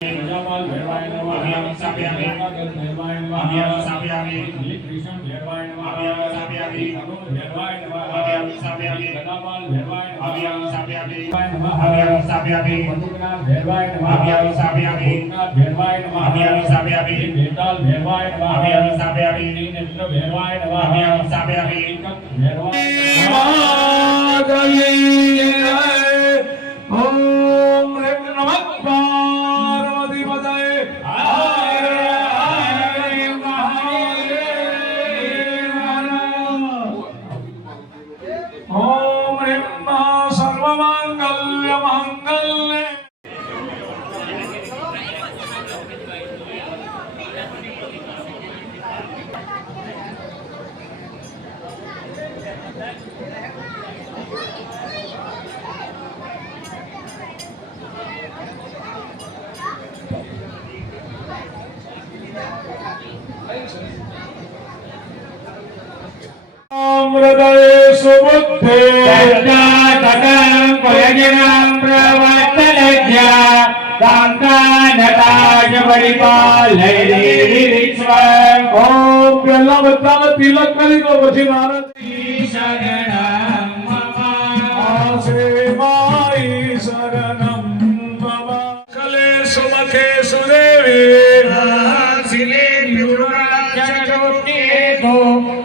Jamal Bhervai Namo Abhyam Sapyami Bhervai Namo Abhyam Sapyami Krishna Bhervai Namo Abhyam Sapyami Arun Bhervai Namo Abhyam Sapyami Jamal Bhervai Namo Abhyam Sapyami Abhyam Sapyami Paduknath Bhervai Namo Abhyam Sapyami Paduknath Bhervai Namo Abhyam Sapyami Betal Bhervai Namo Abhyam Sapyami Netra Bhervai Namo Abhyam Sapyami Bhervai हृदये सुबुद्धे तटं प्रयजनं प्रवर्तलज्ञा कांतानताज परिपालयेरीश्वर ओम પહેલા બધાને તિલક કરી દો પછી નારદ શરણમ મમ શ્રી માઈ શરણમ મમ કલે સુમખે સુદેવી શિલે વિદુરલક્ષણોટેકો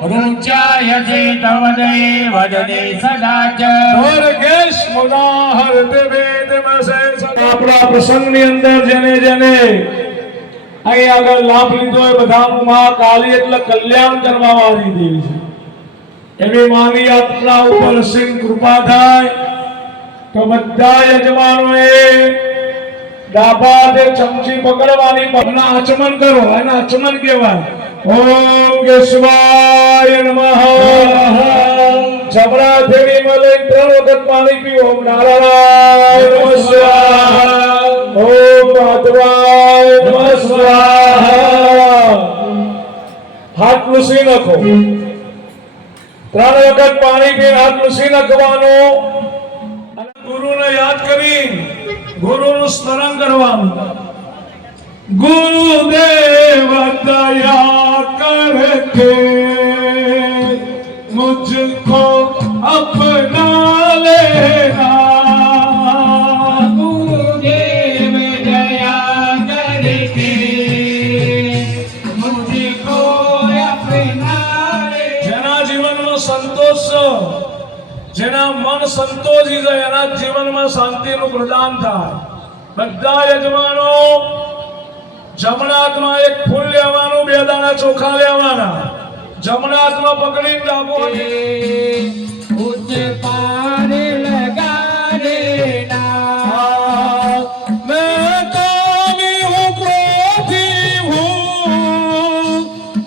रुचायते तवदे वदने सदाच दुर्गेश मुदाहरते वेदमसे આપણા પ્રસંગની અંદર જેને અહીં આગળ લાભ લીધો હોય બધાનું માં કાલી એટલે કલ્યાણ કરવા વાળી દેવી છે એવી માની આપણા ઉપર સિંહ કૃપા થાય તો બધા યજમાનોએ ડાબા હાથે ચમચી પકડવાની પગના આચમન કરો એને આચમન કહેવાય ओम केशवाय नमः जबरा देवी मले 3 वखत पानी पी ओम नारायण नमः स्वाहा ओम माधवाय नमः स्वाहा हाथ लूसी नाखो 3 वखत पानी पी हाथ लूसी नाखવાનો અને ગુરુને યાદ કરી ગુરુનું સ્મરણ કરવાનું गुरुदेव दया करके मुझको अपना लेना गुरुदेव दया करके मुझको अपना लेना જેના જીવનમાં સંતોષ જેના મન સંતોષી જાય એના જીવનમાં શાંતિનું પ્રદાન થાય બધા યજમાનો જમણા હાથમાં એક ફૂલ લેવાનું બે દાણા ચોખા લેવાના જમણા હાથમાં પકડીને ડાબો ઉચ્ચ પાર લગા દેના મેં કામી હું ક્રોધી હું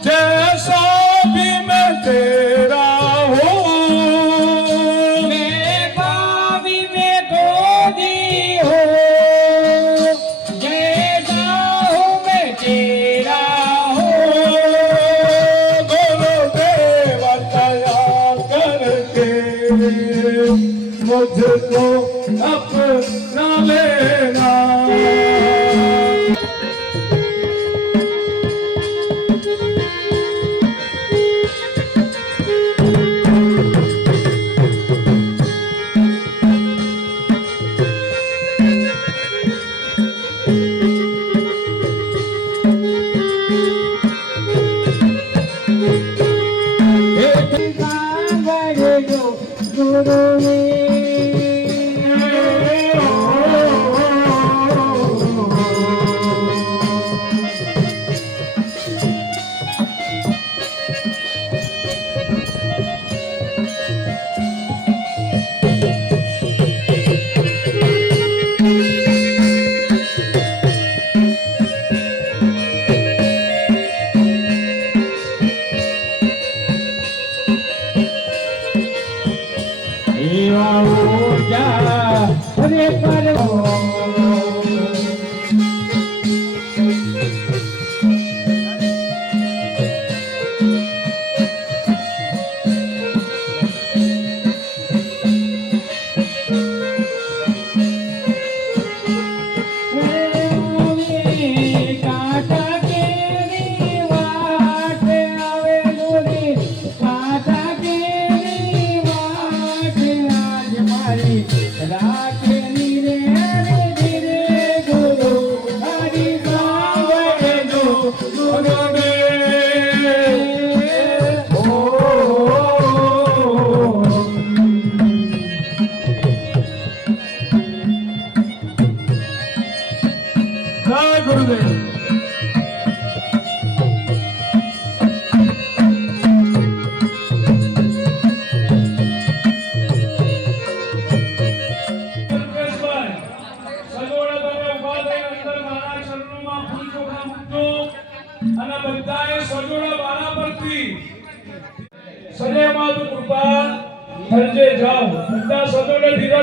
જૈસા ભી મેં તેરા હું મેં કામી મેં ક્રોધી હું मुझको अपना लेना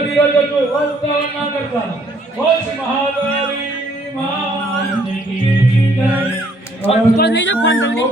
ધીરજ જો વંતા ના કરતા બોલ શ્રી મહાકાળી માત કી જય તો લઈ જાઓ ફોન જલ્દી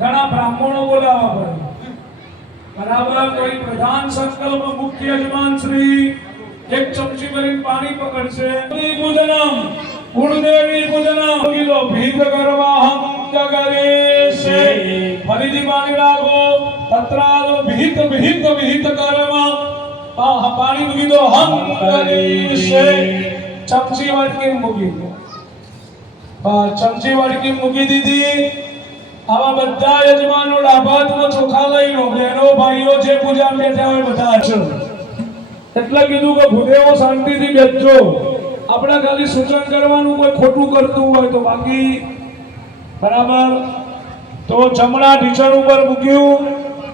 ઘણા બ્રાહ્મણો બોલાવવા પડે બરાબર કોઈ પ્રધાન સંકલ્પ મુખ્ય યજમાન શ્રી એક ચમચી ભરીને પાણી પકડશે પૂજનમ ગુણદેવી પૂજનમ કિલો ભીત કરવા હમ જગરેશે ફરીથી પાણી લાગો પત્રાલો ભીત ભીત ભીત કરવા પાણી મૂકી દો હમ કરીશે ચમચી વાટકી મૂકી દો ચમચી વાટકી મૂકી દીધી આવા બધા યજમાનો ડાભાતમાં ચોખા લઈ લો બહેનો ભાઈઓ જે પૂજા બેઠા હોય બધા છે એટલે કીધું કે ભૂદેવો શાંતિથી બેસજો આપણે ખાલી સૂચન કરવાનું કોઈ ખોટું કરતું હોય તો બાકી બરાબર તો જમણા ઢીચણ ઉપર મૂક્યું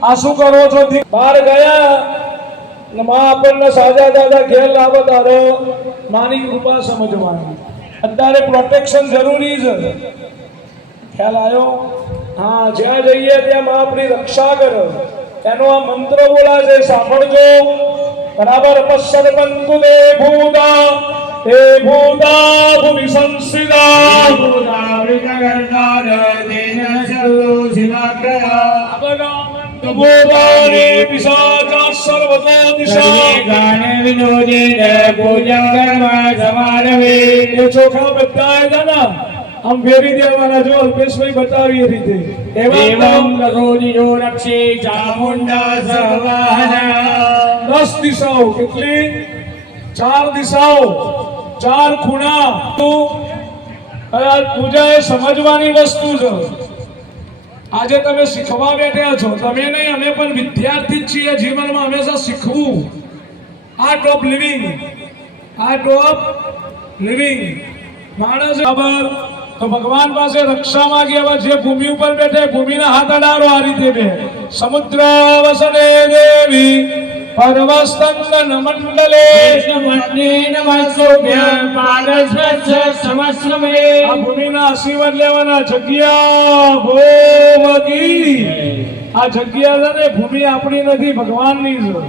આ શું કરો છો બહાર ગયા ને માં આપણને સાજા દાદા ઘેર લાવો તારો માની કૃપા સમજવાની અત્યારે પ્રોટેક્શન જરૂરી છે ખ્યાલ આવ્યો હા જ્યાં જઈએ ત્યાં માં આપણી રક્ષા કરે એનો આ મંત્ર બોલાશે સાંભળજો બરાબર પસર્વંતુ દે ભૂતા એ ભૂતા ભૂમિ સંસિદા ભૂતા વૃતગર્તા દેન સર્વો શિવાગ્રહ અબગામંતુ ભૂતાની પિશાચા સર્વતો દિશા ગાને વિનોદેન પૂજન કર્મ સમારવે એ ચોખા બધાય જાના हम फेरी देवाना जो अल्पेशભાઈ બતાવી એ રીતે એવં લઘોનિજો રક્ષે ચામુંડા સવાહના 10 દિશાઓ કેટલી 4 દિશાઓ 4 ખૂણા તો આ પૂજા એ સમજવાની વસ્તુ છે આજે તમે શીખવા બેઠા છો તમે નહીં અમે પણ વિદ્યાર્થી જ છીએ જીવનમાં હંમેશા શીખવું આર્ટ ઓફ લિવિંગ માણસ ખબર તો ભગવાન પાસે રક્ષા માંગી હવે જે ભૂમિ ઉપર બેઠે ભૂમિના હાથ અડારો આ રીતે બે સમુદ્ર વસને દેવી પર્વસ્તંદન મંડલે નમસ્તે નમસ્તુભ્ય પાદસ્પર્શ સમસ્રમે આ ભૂમિના આશીર્વાદ લેવાના જગ્યા ભોમકી આ જગ્યા છે ને ભૂમિ આપણી નથી ભગવાનની છે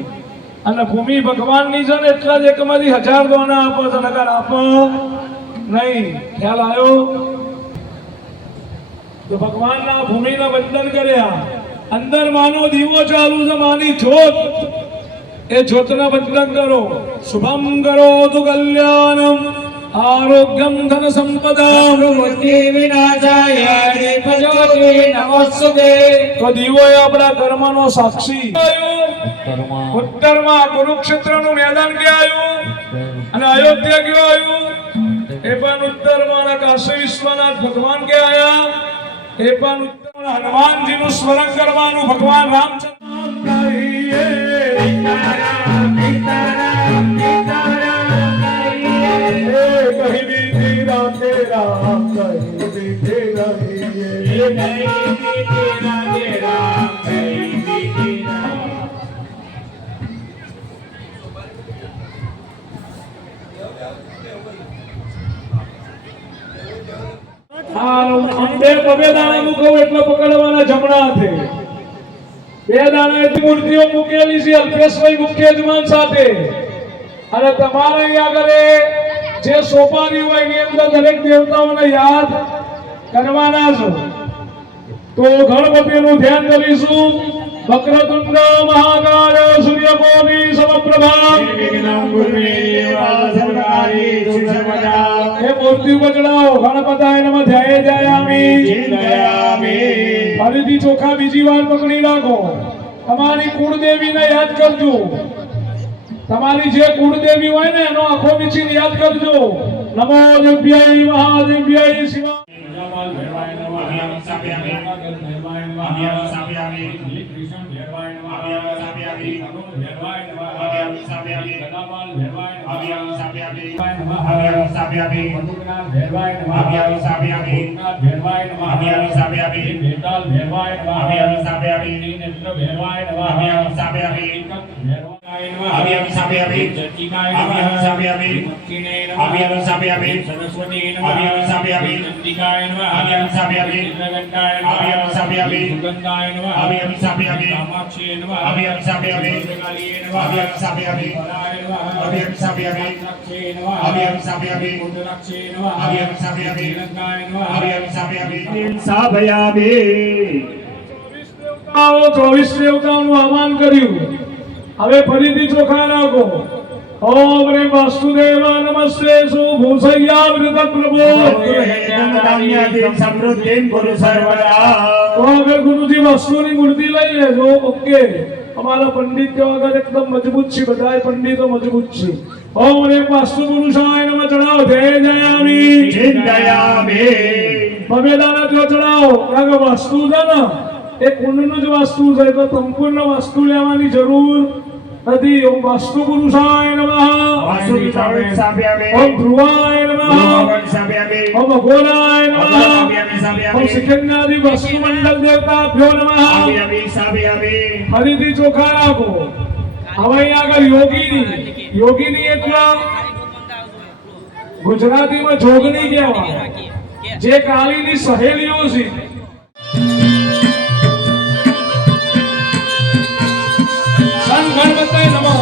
અને ભૂમિ ભગવાનની છે ને એટલા જ એકમાંથી 1000 દોના આપો છે નકર આપો નહીં ખ્યાલ આવ્યો તો ભગવાનના ભૂમિના વંદન કર્યા અંદર માનો દીવો ચાલુ છે માની જ્યોત એ જ્યોતના વંદન કરો શુભમ કરોતુ કલ્યાણમ આરોગ્યમ ધન સંપદા પ્રવૃત્તિ વિનાશાય દીપજ્યોતિ નમસ્તે તો દીવો એ આપણા કર્મનો સાક્ષી ઉત્તરમાં કુરુક્ષેત્રનું મેદાન ક્યાં આવ્યું અને અયોધ્યા ક્યાં આવ્યું એ પણ ઉત્તરમાં કાશી વિશ્વનાથ ભગવાન કે આયા એ પણ ઉત્તરમાં હનુમાનજીનું સ્મરણ કરવાનું ભગવાન રામચંદ્ર કહી દીધી રાધે રામ કહી દીધી બે દાણા મૂકો એટલે પકડવાના જમણા હાથે બે દાણા મૂર્તિઓ મૂકેલી છે અલ્પેશભાઈ મુખ્ય યજમાન સાથે અને તમારે અહીંયા આગળ જે સોપારી હોય એની અંદર દરેક દેવતાઓને યાદ કરવાના છે તો ગણપતિનું ધ્યાન કરીશું વક્રતુંડ મહાકાય સૂર્યકોટિ સમપ્રભા એ મૂર્તિ બચડાઓ ગણપતાય નમઃ ધ્યાયામિ ફરીથી ચોખા બીજી વાર પકડી રાખો તમારી કુળદેવીને યાદ કરજો. તમારી જે કુળદેવી હોય ને એનો આખો વિચીને યાદ કરજો. નમો દિવ્યાય મહાદેવ્યાય શિવા. ગજામાલ ભેરવાય નમઃ અભિયમ સ્થાપયામિ ભેરવાય નમઃ અભિયમ સ્થાપયામિ કૃષ્ણ ભેરવાય નમઃ અભિયમ સ્થાપયામિ અરુણ ભેરવાય નમઃ અભિયમ સ્થાપયામિ ગજામાલ ભેરવાય નમઃ અભિયમ સ્થાપયામિ નમઃ અભિયમ સ્થાપયામિ મધુકનાથ ભેરવાય નમઃ અભિયમ સ્થાપયામિ ભૂતનાથ ભેરવાય નમઃ અભિયમ સ્થાપયામિ ભેતાલ ભેરવાય નમઃ અભિયમ સ્થાપયામિ નેત્ર ભેરવાય નમઃ અભિયમ સ્થાપયામિ ભેરવાય નમઃ અભિયમ સ્થાપયામિ જટિકાય નમઃ અભિયમ સ્થાપયામિ મુક્તિને નમઃ અભિયમ સ્થાપયામિ સરસ્વતી નમઃ અભિયમ સ્થાપયામિ ચંડિકાય નમઃ અભિયમ સ્થાપયામિ ચંદ્રઘંટાય નમઃ અભિયમ સ્થાપયામિ સુગંધાય નમઃ અભિયમ સ્થાપયામિ કામાક્ષી નમઃ અભિયમ સ્થાપયામિ ભદ્રકાલીય નમઃ અભિયમ સ્થાપયામિ વરાય નમઃ અભિયમ સ્થાપયામિ લક્ષે નમઃ અભિયમ સ્થાપયામિ ઉદ્રક્ષે નમઃ અભિયમ સ્થાપયામિ લંકાય નમઃ અભિયમ સ્થાપયામિ સ્થાપયામિ. 24 દેવતાઓનું આહ્વાન કર્યું. હવે ફરીથી ચોખા રાખો. ઓમ રે વાસુદેવા નમસ્તે સુભૂષયાવૃત પ્રભો. સમૃદ્ધિ ગુરુ સર્વદા. તો આગળ ગુરુજી વસ્તુની મૂર્તિ લઈ લેજો. ઓકે, અમારા પંડિત તો આગળ એકદમ મજબૂત છે. બધા પંડિતો મજબૂત છે. ઓમ રે વાસ્તુ પુરુષાય નમઃ ચડાવો. જય જયામી ચિંતયામિ. બબેદાના જો ચડાવો. કારણ કે વાસ્તુ છે ને એ કુંડનું જ વાસ્તુ છે, તો સંપૂર્ણ વાસ્તુ લેવાની જરૂર નથી. ઓમ વાસ્તુ પુરુષાય નમઃ. વાસુ સ્થાપયામિ. ઓમ ધ્રુવાય નમઃ. સ્થાપયામિ. ઓમ અઘોરાય નમઃ. સ્થાપયામિ. ઓમ શિખંડાદિ વસ્તુ મંડળ દેવતાભ્યો નમઃ. સ્થાપયામિ. ફરીથી ચોખા રાખો. હવે અહીં આગળ યોગીની એટલે ગુજરાતીમાં જોગણી કહેવાય, જે કાલીની સહેલીઓ છે. ગણપતય નમઃ.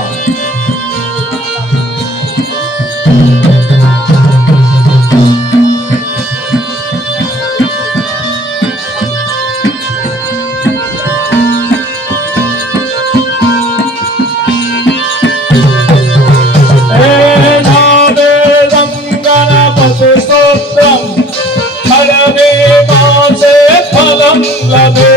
લભે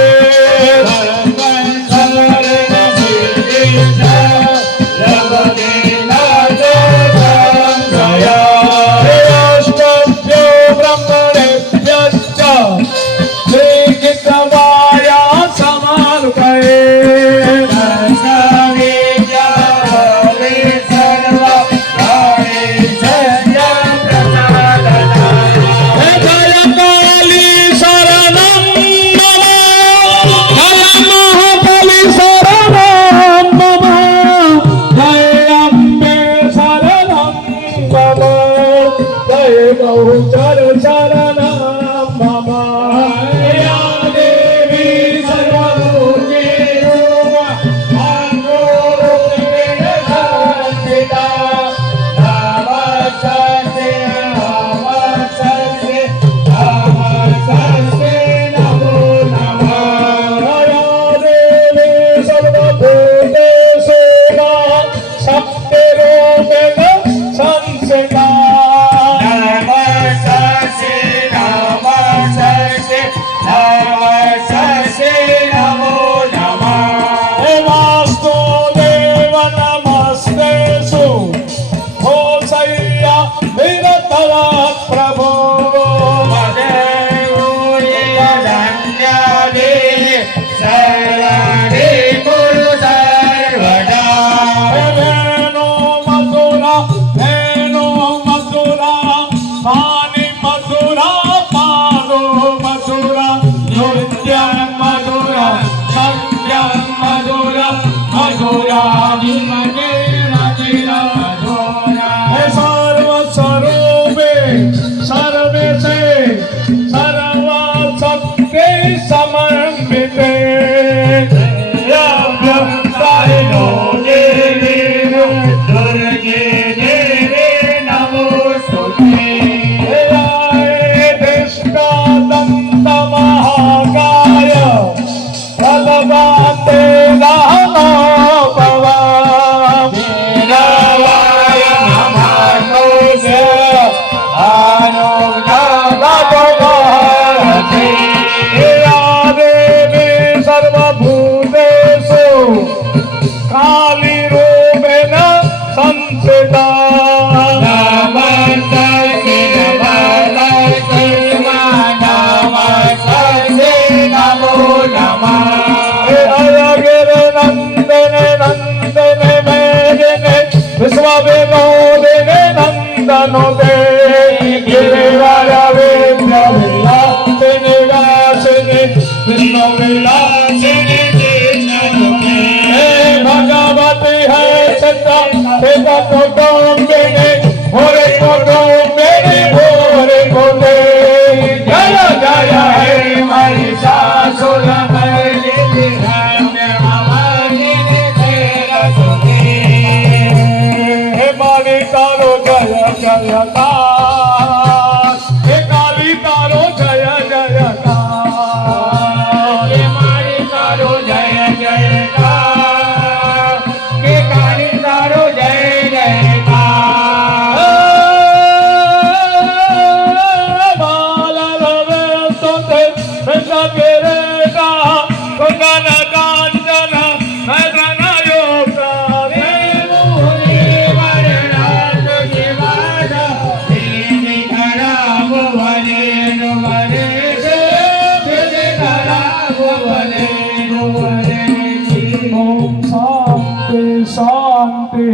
ઓમ શાંતિ શાંતિ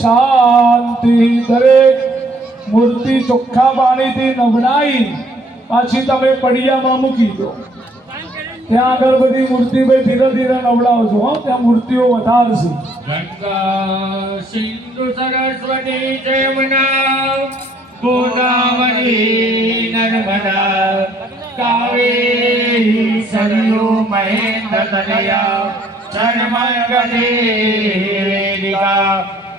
શાંતિ. દરેક મૂર્તિ ચોખ્ખા પાણીથી નવડાવી પાછી તમે પડિયામાં મૂકી દો. ત્યાં આગળ બધી મૂર્તિ ભાઈ ધીરે ધીરે નવડાવજો. હો, ત્યાં મૂર્તિઓ વધારશે. ગંગા સિંધુ સરસ્વતી જમુના ગોદાવરી નર્મદા કાવેરી સરયુ મહેન્દ્ર તનયા ચરમગદે વેદિકા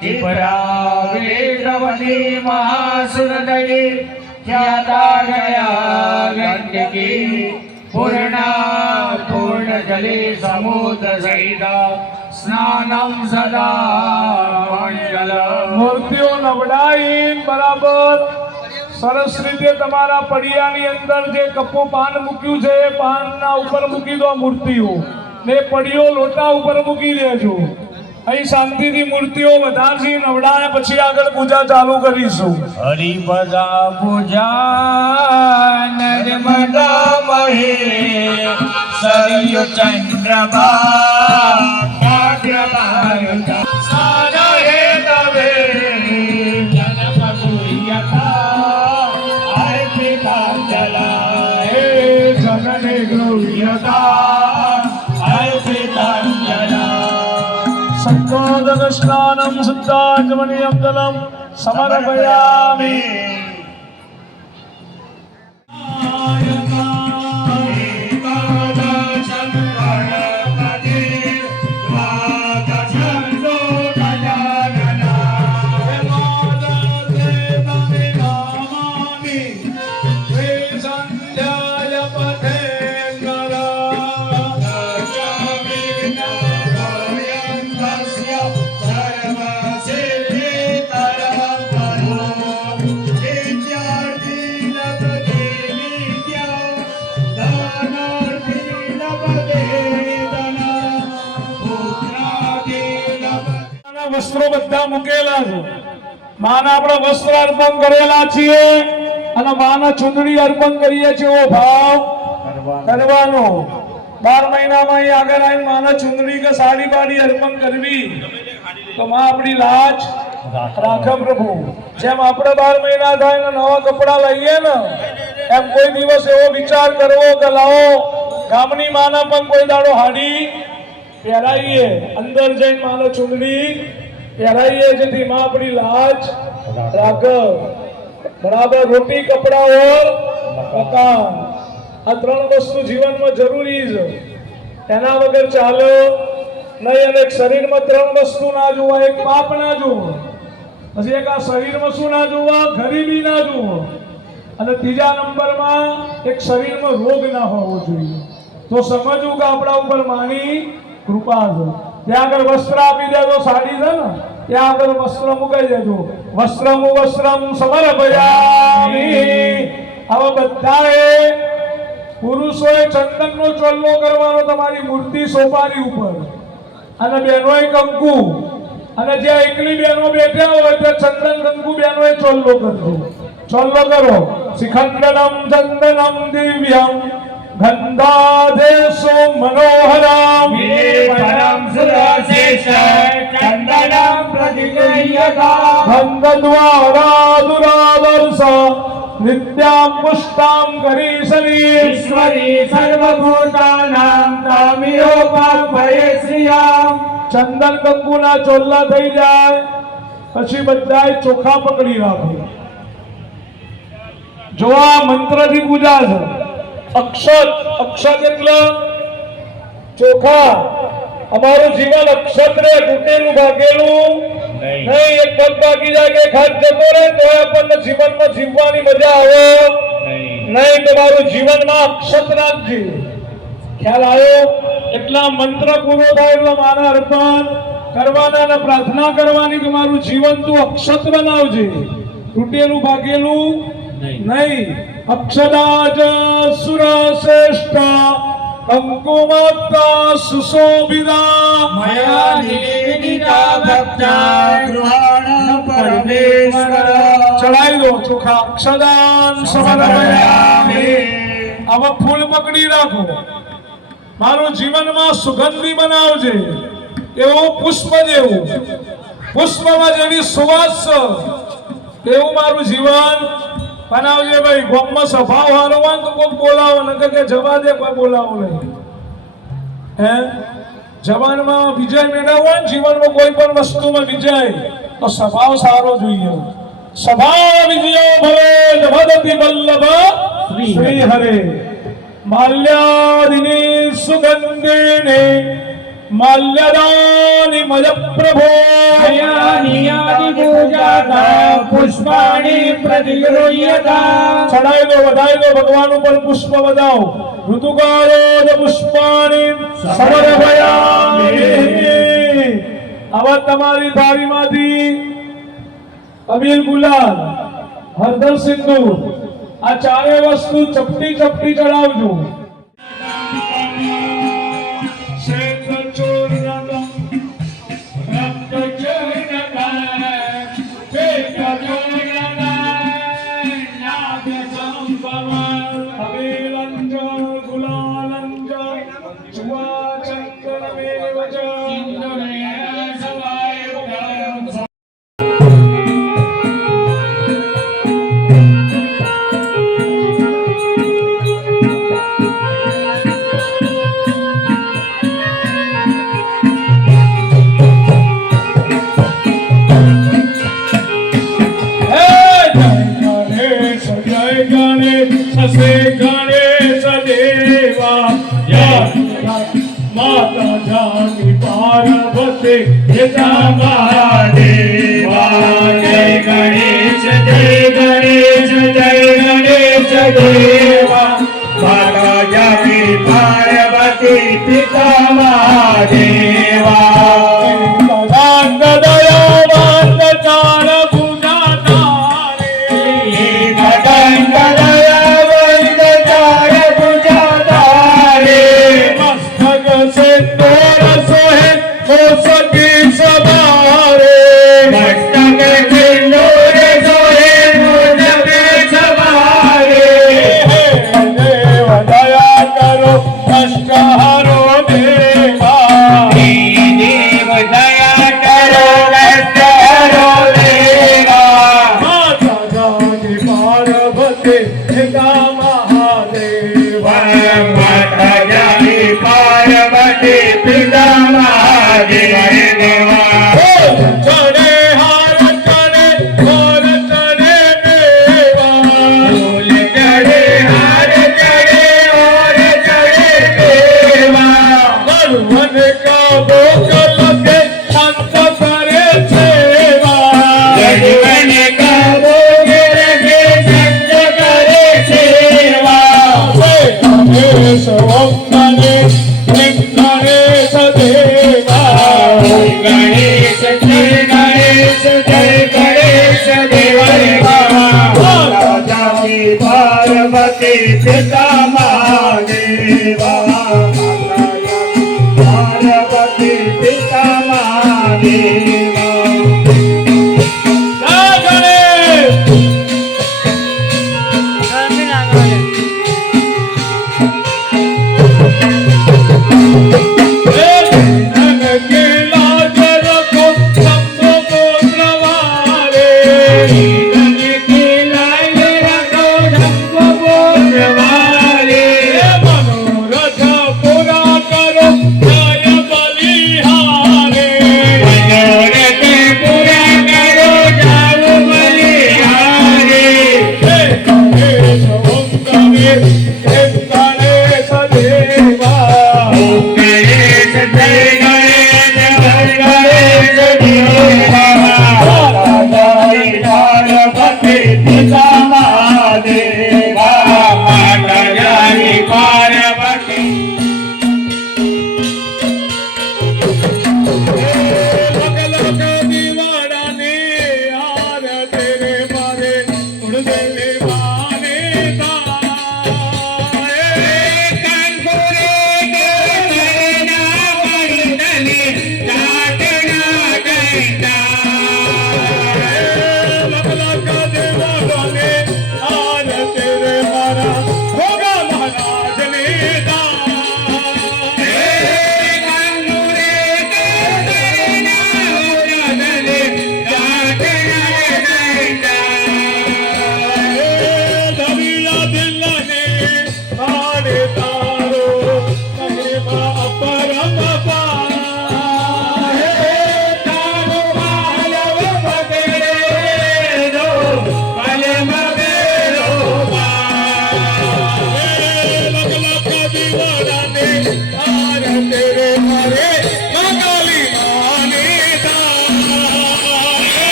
ત્રિપુરા વેદવતી મહાસુરદયી ખ્યાતા ગયા ગંડકી પૂર્ણા પૂર્ણ જલે સમુદ્ર સહિતા સ્નાનમ સદા મંગલમ. મૂર્તિઓ નવડાવી બરાબર સરસ રીતે તમારા પડિયાની અંદર જે કપ્પો પાન મૂક્યું છે એ પાનના ઉપર મૂકી દો મૂર્તિઓ ને પડિયો લોટા ઉપર મૂકી દેજો. અહીં શાંતિથી મૂર્તિઓ વધારશી. નવડાયા પછી આગળ પૂજા ચાલુ કરીશું. હરિપદા પૂજા નર્મદા મહે સરયુ ચંદ્રમા કાગ્રભારતા સારહે તવે જનમગુહ્યતા અર્પિતાંજલા હે જનને ગૃહ્યતા અર્પિતાંજલા. સંકોદક સ્નાનમ શુદ્ધાચમનીયમ જલમ સમર્પયામિ. વસ્ત્રો બધા મૂકેલા છે. માના આપણે વસ્ત્ર અર્પણ કરેલા છીએ અને માના ચૂંદડી અર્પણ કરીએ છીએ. એવો ભાવ કરવાનો. 12 મહિનામાં અહીં આગળ આવીને માના ચૂંદડી કે સાડી બાડી અર્પણ કરવી તો માં આપણી લાજ રાખે પ્રભુ. જેમ આપણે 12 મહિના થાય ને નવા કપડા લઈએ ને એમ કોઈ દિવસ એવો વિચાર કરવો કે લાવો ગામની માના પણ કોઈ દાડો હાડી પહેરાઈએ, અંદર જઈને માનો ચૂંદડી પહેરાઈએ જેથી માં આપણી લાજ રાખે. બરાબર. રોટી કપડા ઓર મકાન આ 3 વસ્તુ જીવનમાં જરૂરી છે. એના વગર ચાલો નહીં. અને શરીરમાં 3 વસ્તુ ના જોવા. એક પાપ ના જોવા, પછી એક આ શરીરમાં શું ના જોવા? ગરીબી ના જોવા. અને ત્રીજા નંબરમાં એક શરીરમાં રોગ ના હોવો જોઈએ. તો સમજવું કે આપણા ઉપર માની કૃપા છે. ત્યાં આગળ વસ્ત્ર આપી દેજો. સાડી છે ને ત્યાં આગળ વસ્ત્ર મુકાઈ દેજો. વસ્ત્રમ વસ્ત્રમ સમર્પયામિ. હવે બધાએ પુરુષોએ ચંદનનો ચોલ્લો કરવાનો તમારી મૂર્તિ સોપારી ઉપર, અને બહેનોએ કંકુ, અને જે એકલી બહેનો બેઠા હોય તે ચંદન કંકુ બહેનોએ ચોલ્લો કરજો. ચોલ્લો કરો. શિખંડનમ ચંદનમ દિવ્યમ ગંધાદેશો મનોહરમ પરમ સુરશેષ ચંદનમ પ્રતિગૃહ્યતા ગંધદ્વારા દુરાદર્શ નિત્યામ પુષ્ટામ કરીશરી ઈશ્વરી સર્વભૂતાનાં તામિયોપાભયે શ્રિયામ. ચંદન કંકુના ચોલ્લા થઈ જાય પછી બધાએ ચોખા પકડી રાખો. જો આ મંત્રથી પૂજા છે. અક્ષત, અક્ષત એટલે ચોખા. અમારું જીવન અક્ષત્રે તૂટેલું ભાગેલું નહીં. એક પગ બાકી જાય કે ખાટ જતો રહે તો આપણને જીવનમાં જીવવાની મજા આવે નહીં. તમારું જીવનમાં અક્ષત રાખજે. ખ્યાલ આવ્યો? એટલા મંત્ર પૂરો થાય એટલે માના અર્પણ કરવાના અને પ્રાર્થના કરવાની કે મારું જીવન તું અક્ષત બનાવજે, તૂટેલું ભાગેલું નહીં. અક્ષરાજ સુરશ્રેષ્ઠ કંકુમતા સુશોભિતા મયા નિવેદિતા ભક્તા ગૃહાણ પરમેશ્વર. ચડાવી દો ચોખા. અક્ષદાન સમર્પયામિ. હવે ફૂલ પકડી રાખો. મારું જીવનમાં સુગંધી બનાવજે. એવું પુષ્પ જેવું, પુષ્પમાં જેવી સુવાસ છે એવું મારું જીવન બનાવજે ભાઈ. ગામમાં સભા હારો હોય તો કોઈ બોલાવો, નકર કે જવા દે, કોઈ બોલાવો નહીં. હે જવાનમાં વિજય મેળવવો હોય ને જીવનમાં કોઈ પણ વસ્તુમાં વિજય, તો સ્વભાવ સારો જોઈએ. સ્વભાવ વિજય ભવે ભદતિ વલ્લભ શ્રી હરે. માલ્યાદિની સુગંધિને માલ્યદાની મય પ્રભો. નિયાનિયાનિ પૂજાતા પુષ્પાણિ પ્રતિગૃહ્યતા. ચડાઈ લો, વધાઈ લો, ભગવાન ઉપર પુષ્પ વધાવો. ઋતુકારો પુષ્પાણિ સમર્પયામિ. આવા તમારી થાળીમાંથી અબીલ, ગુલાલ, હળદર, સિંદૂર આ ચારે વસ્તુ ચપટી ચપટી ચડાવજો. ગણેશ દેવા માતા જાની પાર્વતી પિતા મહાદેવા. જય ગણેશ દેવા માતા જાની પાર્વતી પિતા મહાદેવા. પિતા મહાદેવા પાર્વતી પિતા મહાદેવા. મનોરથ પૂરા કરો જય બલિહારે.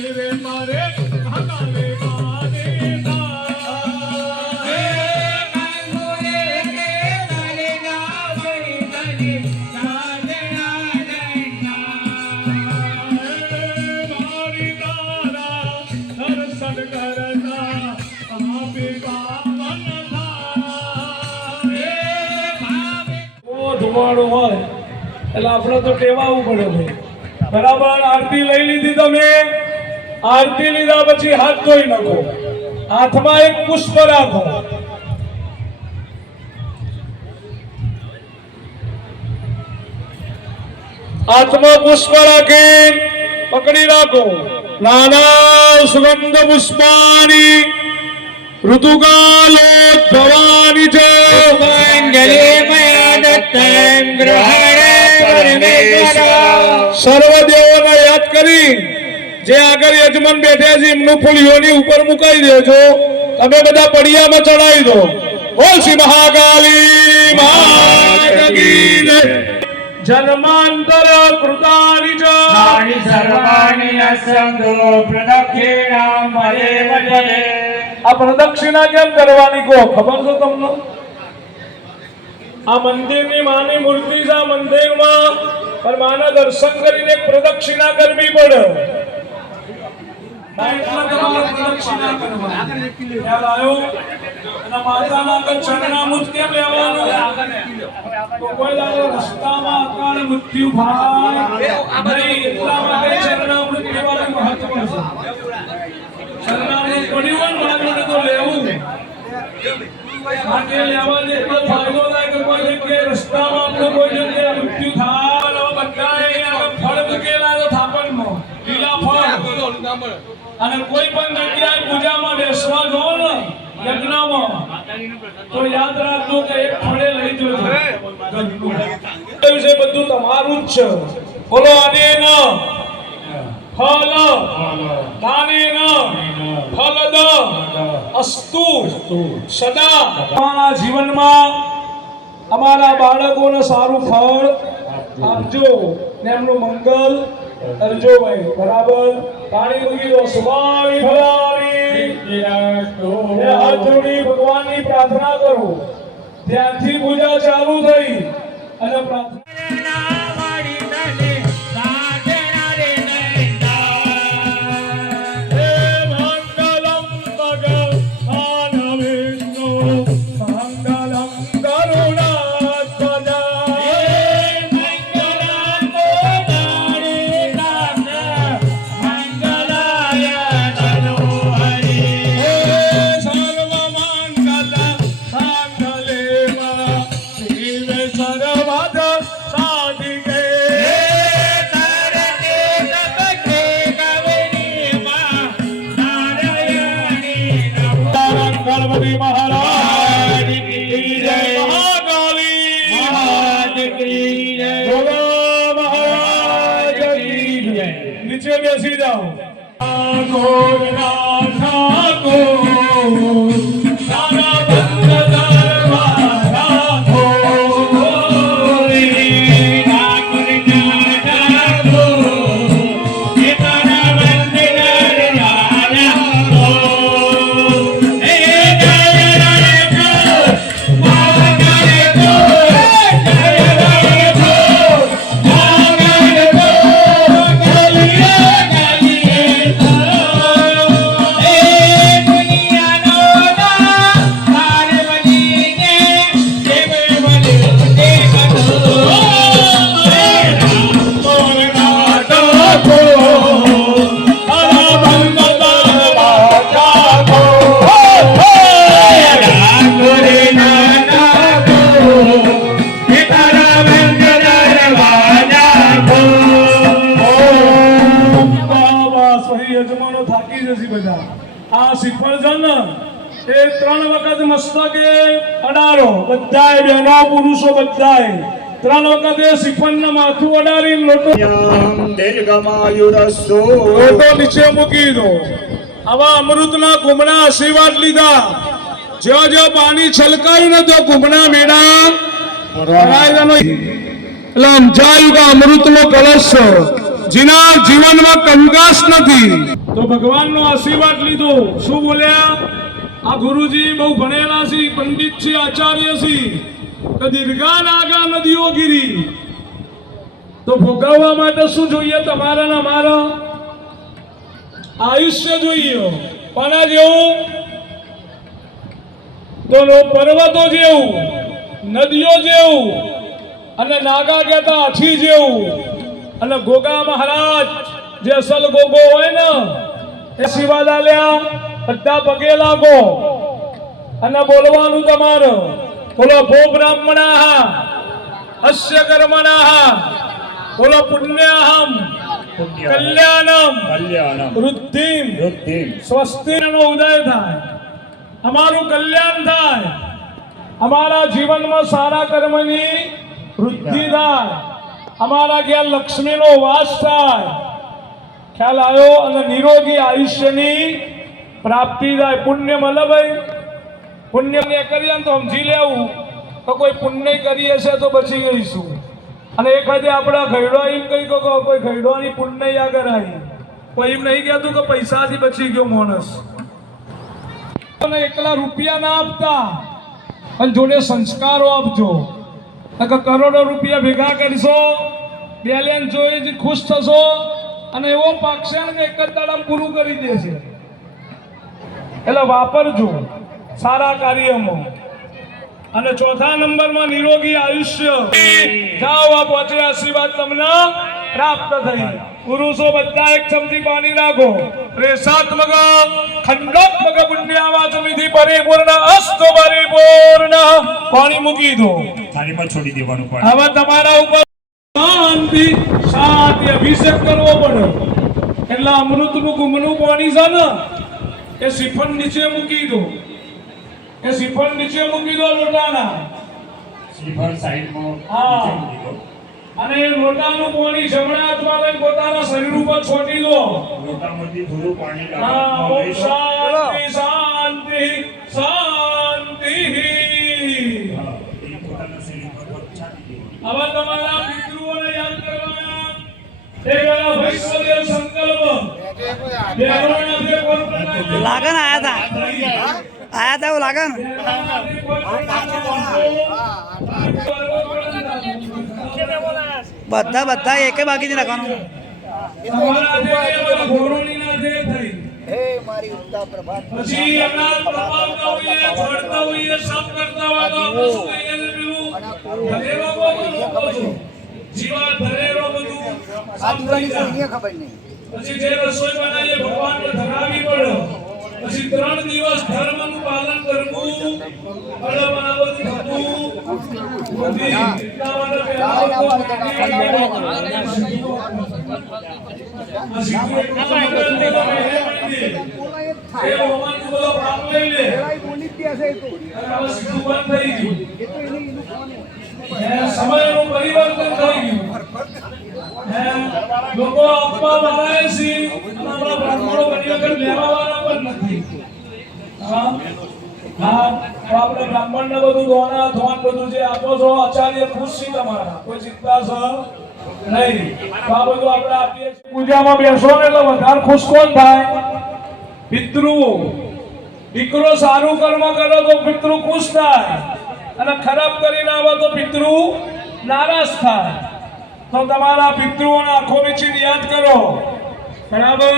રે મારે કાલે ગાને હે કાંગોરે કે તારે ગાવે તને સાજણા મારી તારા દર્શન કરતા આપે પાવન થાય ધુમાડો હોય એટલે આપણે તો ટેવાવું પડે ભાઈ બરાબર આરતી લઈ લીધી તમે આરતી લીધા પછી હાથ ધોઈ નાખો હાથમાં એક પુષ્પ રાખો હાથમાં પુષ્પ રાખી પકડી રાખો નાના સુગંધ પુષ્પાની ઋતુકાલોદ્ભવાની છે મંગલે મયા દત્તં ગ્રહણે પરમેશ્વર સર્વ દેવોને યાદ કરી જે આગળ યજમાન બેઠા છે એમનું ફૂલ યોની ઉપર મુકાઈ દેજો તમે બધા પડિયામાં ચડાવી દો બોલ શ્રી મહાકાલી માત કી જય જન્માંતર કૃતાની જય નાની સર્વાણી અસંગો પ્રદક્ષિણામ ભલે ભલે આ પ્રદક્ષિણા કેમ કરવાની કહો ખબર છે તમને આ મંદિરની માની મૂર્તિ છે આ મંદિરમાં પણ માના દર્શન કરીને એક પ્રદક્ષિણા કરવી પડે પ્રદક્ષિણા કરવાની ખ્યાલ આવ્યો અને માતાના આગળ ચરણામૃત કેમ લેવાનું તો કોઈ લાગે રસ્તામાં અકાળ મૃત્યુ થાય નહીં એટલા માટે ચરણામૃત લેવાનું મહત્વ છે ચરણામૃત પડ્યું હોય ને માતાને તો લેવું માટે લેવા જે એટલો ફાયદો થાય કે કોઈ જગ્યાએ રસ્તામાં આપણો કોઈ જગ્યાએ મૃત્યુ થાય બધાએ ફળ મૂકેલા છે થાપણમાં લીલા ફળ અને કોઈ પણ જગ્યાએ પૂજામાં બેસવા જો ને યજ્ઞમાં તો યાદ રાખજો કે એક ફળે લઈ જજો છે બધું તમારું જ છે બોલો અનેન ફલ દાનેન ફલદ અસ્તુ સદા અમારા જીવનમાં અમારા બાળકોને સારું ફળ આપજો ને એમનું મંગલ કરજો ભાઈ બરાબર પાણી મૂકી દો સ્વામી ભલારી હાથ જોડી ભગવાનની પ્રાર્થના કરો ત્યાંથી પૂજા ચાલુ થઈ અને પ્રાર્થના ગણપતિ મહારાજ કી જય મહાકાલી મહારાજ કી જય બોલો મહારાજ કી જય નીચે બેસી જાઓ ઠાકોર ઠાકોર સારા બંધ આ શ્રીફળ છે ને એ 3 વખત મસ્તકે અડાડો બધાય બહેનો પુરુષો બધાય 3 વખત એ શ્રીફળના માથું અડાડી લોટો દીર્ઘમાયુરસ્તુ નીચે મૂકી દો આવા અમૃતના કુંભના આશીર્વાદ લીધા જો પાણી છલકાયું ને તો કુંભના મેળા ભરાય એટલે સમજાયું કે અમૃતનો કળશ જેના જીવનમાં કંકાસ નથી. તો ભગવાનનો આશીર્વાદ લીધો. શું બોલ્યા? આ ગુરુજી બહુ ભણેલા છે, પંડિત છે, આચાર્ય છે. તો દીર્ઘા નાગા નદીઓ ગીરી. તો ભોગવવા માટે શું જોઈએ? તમારા ને અમારા આયુષ્ય જોઈએ. કોના જેવું? તો પર્વતો જેવું, નદીઓ જેવું, અને નાગા કહેતા હાથી જેવું. અને ગોગા મહારાજ જે અસલ ગોગો હોય ને એ આશીર્વાદ આલ્યા. બધા પગે લાગો અને બોલવાનું તમારું. બોલો ભો બ્રાહ્મણાઃ અસ્ય કર્મણાઃ. બોલો પુણ્યાહમ કલ્યાણમ વૃદ્ધિમ સ્વસ્તિનો ઉદય થાય. અમારું કલ્યાણ થાય. અમારા જીવનમાં સારા કર્મની વૃદ્ધિ થાય. અમારા ઘેર લક્ષ્મીનો વાસ થાય. ખ્યાલ આવ્યો? અને નિરોગી આયુષ્યની પ્રાપ્તિ થાય. પુણ્ય મળે ભાઈ. પુણ્ય કરીએ ને તો સમજી લેવું તો કોઈ પુણ્ય કરીએ છે તો બચી ગઈશું. અને એક વખતે આપણા ઘરડો એમ કહી કહો કોઈ ઘરડોની પુણ્ય આગળ આવી. કોઈ એમ નહીં કહેતું કે પૈસાથી બચી ગયો માણસ. એકલા રૂપિયા ના આપતા અને જોડે સંસ્કારો આપજો. કરોડો રૂપિયા ભેગા કરશો, બેલેન્સ જોઈ ખુશ થશો અને એવો પાકશે ને એક જ દાડામાં પૂરું કરી દેશે. એટલે વાપરજો સારા કાર્યમાં. અને ચોથા નંબરમાં નિરોગી આયુષ્ય. જાઓ આ પહોંચે આશીર્વાદ તમને પ્રાપ્ત થઈ. પુરુષો બધા એક ચમચી પાણી રાખો. પ્રેષાત્મક ખંડાત્મક પુણ્યાવાચમિતિ પરિપૂર્ણ અસ્તુ પરિપૂર્ણ. પાણી મૂકી દો. થાળીમાં છોડી દેવાનું. હવે તમારા ઉપર શાંતિ શાંતિ અભિષેક કરવો પડે. એટલે અમૃતનું ગુમનું પાણી છે ને એ શ્રીફળ નીચે મૂકી દો. એ શ્રીફળ નીચે મૂકી દો લોટાના. શ્રીફળ સાઈડમાં હા. નીચે મૂકી દો. અને એ લોટાનું પાણી જમણા હાથમાં લઈને પોતાના શરીર ઉપર છોટી દો. લોટામાંથી થોડું પાણી હા. ઓમ લાવવાનું. શાંતિ શાંતિ શાંતિ. હા, એ પોતાના શરીર પર છાંટી દેવાનું. હવે તમારા પિતૃઓને યાદ કરવાના. એ વેળા વૈશ્વર્ય સંકલ્પ लागन आया था वो लागन બધા બધા એકે બાકી નહીં રાખવાનું. પછી અનાજ પ્રપાવતા હોઈએ, ફળતા હોઈએ, સબ કરતા હોય તો આપણે શું કહીએ છીએ પેલું? ધરેરો બધું. જીવા ધરેરો બધું સબ થઈ જાય. પછી જે રસોઈ બનાવીએ ભગવાનને ધરાવી પડે. પછી 3 દિવસ ધર્મનું પાલન કરવું. ફળ બનાવવું થતું નથી. એટલા માટે પહેલા સમયનું પરિવર્તન થઈ ગયું. લોકો આપવા વાળા છે, આપણા બ્રાહ્મણો ઘણી વખત લેવા વાળા પણ નથી. હા, તો આપણે બ્રાહ્મણને બધું દોણા ધોન બધું જે આપો છો આચાર્ય ખુશ છે તમારા, કોઈ ચિંતા છે નહીં. તો આ બધું આપણે આપીએ છીએ. પૂજામાં બેસો ને એટલે વધારે ખુશ કોણ થાય? પિતૃ. દીકરો સારું કર્મ કરે તો પિતૃ ખુશ થાય અને ખરાબ કરીને આવે તો પિતૃ નારાજ થાય. તો તમારા પિતૃઓને આંખો મીચીને યાદ કરો. બરાબર?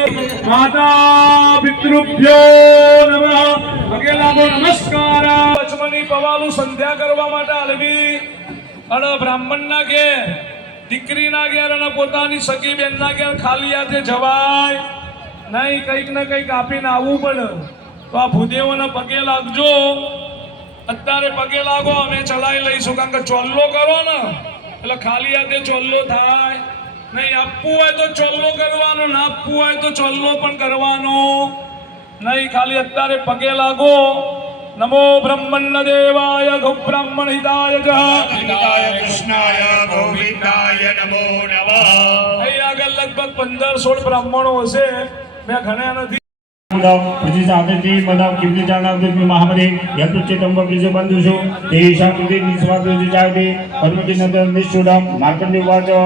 માતા પિતૃભ્યો નમઃ. પગે લાગો, નમસ્કાર. લક્ષ્મણી પવાલું સંધ્યા કરવા માટે આલવી. અને બ્રાહ્મણના ઘેર, દીકરીના ઘેર અને પોતાની સગી બેનના ઘેર ખાલી હાથે જવાય નહીં. કંઈક ને કંઈક આપીને આવવું પડે. તો આ ભૂદેવોને પગે લાગજો. અત્યારે પગે લાગો, અમે ચલાવી લઈશું. કારણ કે ચોલ્લો કરો ને એટલે ખાલી હાથે ચોલ્લો થાય નહીં. આપવું હોય તો ચોલ્લો કરવાનો, ના આપવું હોય તો ચોલ્લો પણ કરવાનો નહીં. ખાલી અત્યારે પગે લાગો. નમો બ્રહ્મણ દેવાય ગૌ બ્રાહ્મણ હિતાય જ હિતાય કૃષ્ણાય ગોવિંદાય નમો નમઃ. અહીં આગળ લગભગ 15-16 બ્રાહ્મણો હશે. મેં ઘણા નથી. પ્રતિષ્ઠાપતિ મદમ કિમતિ જાનાવતિ મહામદે યતુચિતમ વક્લિજો બંધુષુ તેષાં કૃતે નિસ્વાદો જાયતે પરમતિ નંદન નિષ્ઠુડમ માર્કંડે વાચો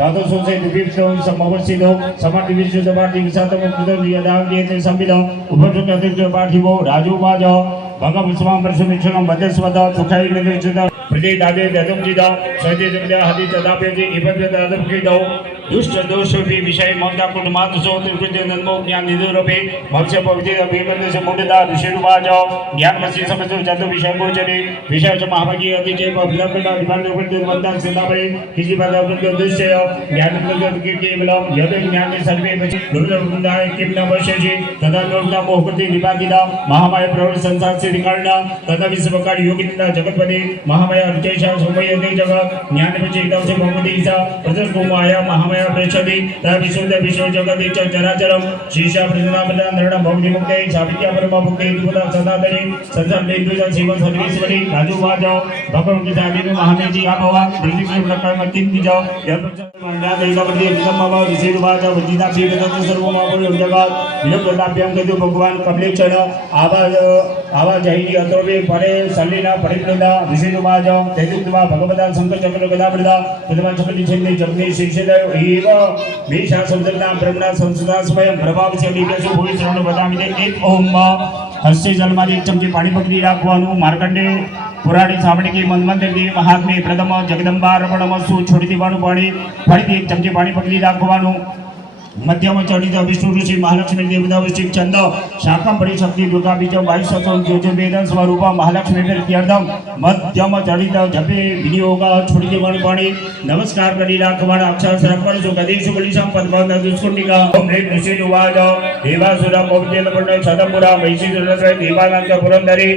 तातो सोसे दिविष्टो समवसिदो समाधि विशुद्ध पाठी विसातम कुदर यदां दियते संबिदो उपजुक अतिक्य पाठिवो राजू बाजो भगव स्वाम परशुमिक्षणं बद्धस्वद सुखाई निवेचित प्रति दादे ददुमजिदो सजे जमदे हदि तदापेजि इबद्य ददुमजिदो दुष्ट दोषोपि विषय ममता कुटुमात सो त्रिकृत्य नन्मो ज्ञान निधुरपि भक्ष्य पवित्र विबंध से मुडदा ऋषिरुवाचो ज्ञान वसी समझो जत विषय गोचरे विषय च महाभागी अधिके पवित्रपदा विमान उपद्य वंदन सदापरि किसी बात अपने दृश्य ज्ञान उपद्य के केवलम यद ज्ञान के सर्वे बचि दुर्लभुंदाय किम न वशेषि तदा नोक्ता मोहकृति निपातिदा महामाय प्रवृत्त संसार से निकालना तदा विश्वकार योगिनिंदा जगतपति महामाय रुचेशा सोमय दे जगत ज्ञान विचेता से मोहकृतिसा प्रजस कुमाया महामाय प्रेषति ता विशुद्ध विश्व जगत चराचरम शीशा प्रजनापदा नरण भक्ति मुक्ते सावित्या परम भक्ति दुपदा सदादरि संसार बिंदुजा शिव सर्वेश्वरी राजू वाजो भगवान की शादी में महामेजी आभवा दिल्ली के प्रकार में तीन की जाओ यह मंडा देगा प्रति एकदम बाबा ऋषि वाजा वजिता पीड़ित सर्व महापुरुष जगत विलुप्त प्रताप्यं कदु भगवान कमलेक्षण आवाज ही अतोवे परे सलीना परिप्रदा ऋषि वाजा तेजुवा भगवता शंकर चक्र गदा प्रदा तदवा चक्र छेदे जगने शिक्षित एव मेषा संसर्गना ब्रह्मणा संसदा स्वयं प्रभाव से लिखेशु भूमि श्रवण बतामिते एक ओम हस्ते जलमारी एक चमचे पानी पकड़ी राखवानु मार्कंडे पुराणी सावणी की मनमंदिर देवी महात्मे प्रथम जगदंबा अर्पणमस्तु छोड़ी दीवानु पानी फरीથી एक चमचे पानी पकड़ी राखवानु मध्यम चरित विष्णु ऋषि महालक्ष्मी देवता वृश्चिक छंद शाकम परिशक्ति दुर्गा बीज 22 ज्योतिर्वेद स्वरूप महालक्ष्मी तीर्थम मध्यम चरित जपे विनियोग छोड़ी देवानु पाणी नमस्कार करी राखवाना अक्षर सरपर जो गदेशु बलिशम पद्मन दुष्कुंडिका ओम ह्रीं ऋषि उवाच देवासुर मोक्षेलपण्ड छदपुरा महिषी सुरद्वय देवानंद पुरंदरी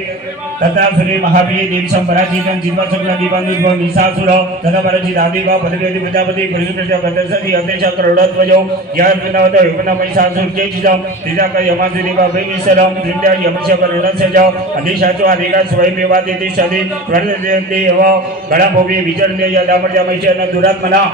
तथा श्री महावीर देवसम पराजितं जिन्मचक्र दीपानुद्भव निशासुर तथा पराजित आदिव पदवेदि प्रजापति परिसुकृत्य गतसति अतेश करोडध्वजो यज्ञनवद युगन महिषासुर केचिदं तिजाक यमासुदेव वैनिशरं द्रिम्या यमस्य करुणस्य च अधिशाचो अधिका स्वयमेवादि तिष्ठति वर्धते एव गणभोगे विचरते यदामर्य महिषेन दुरात्मना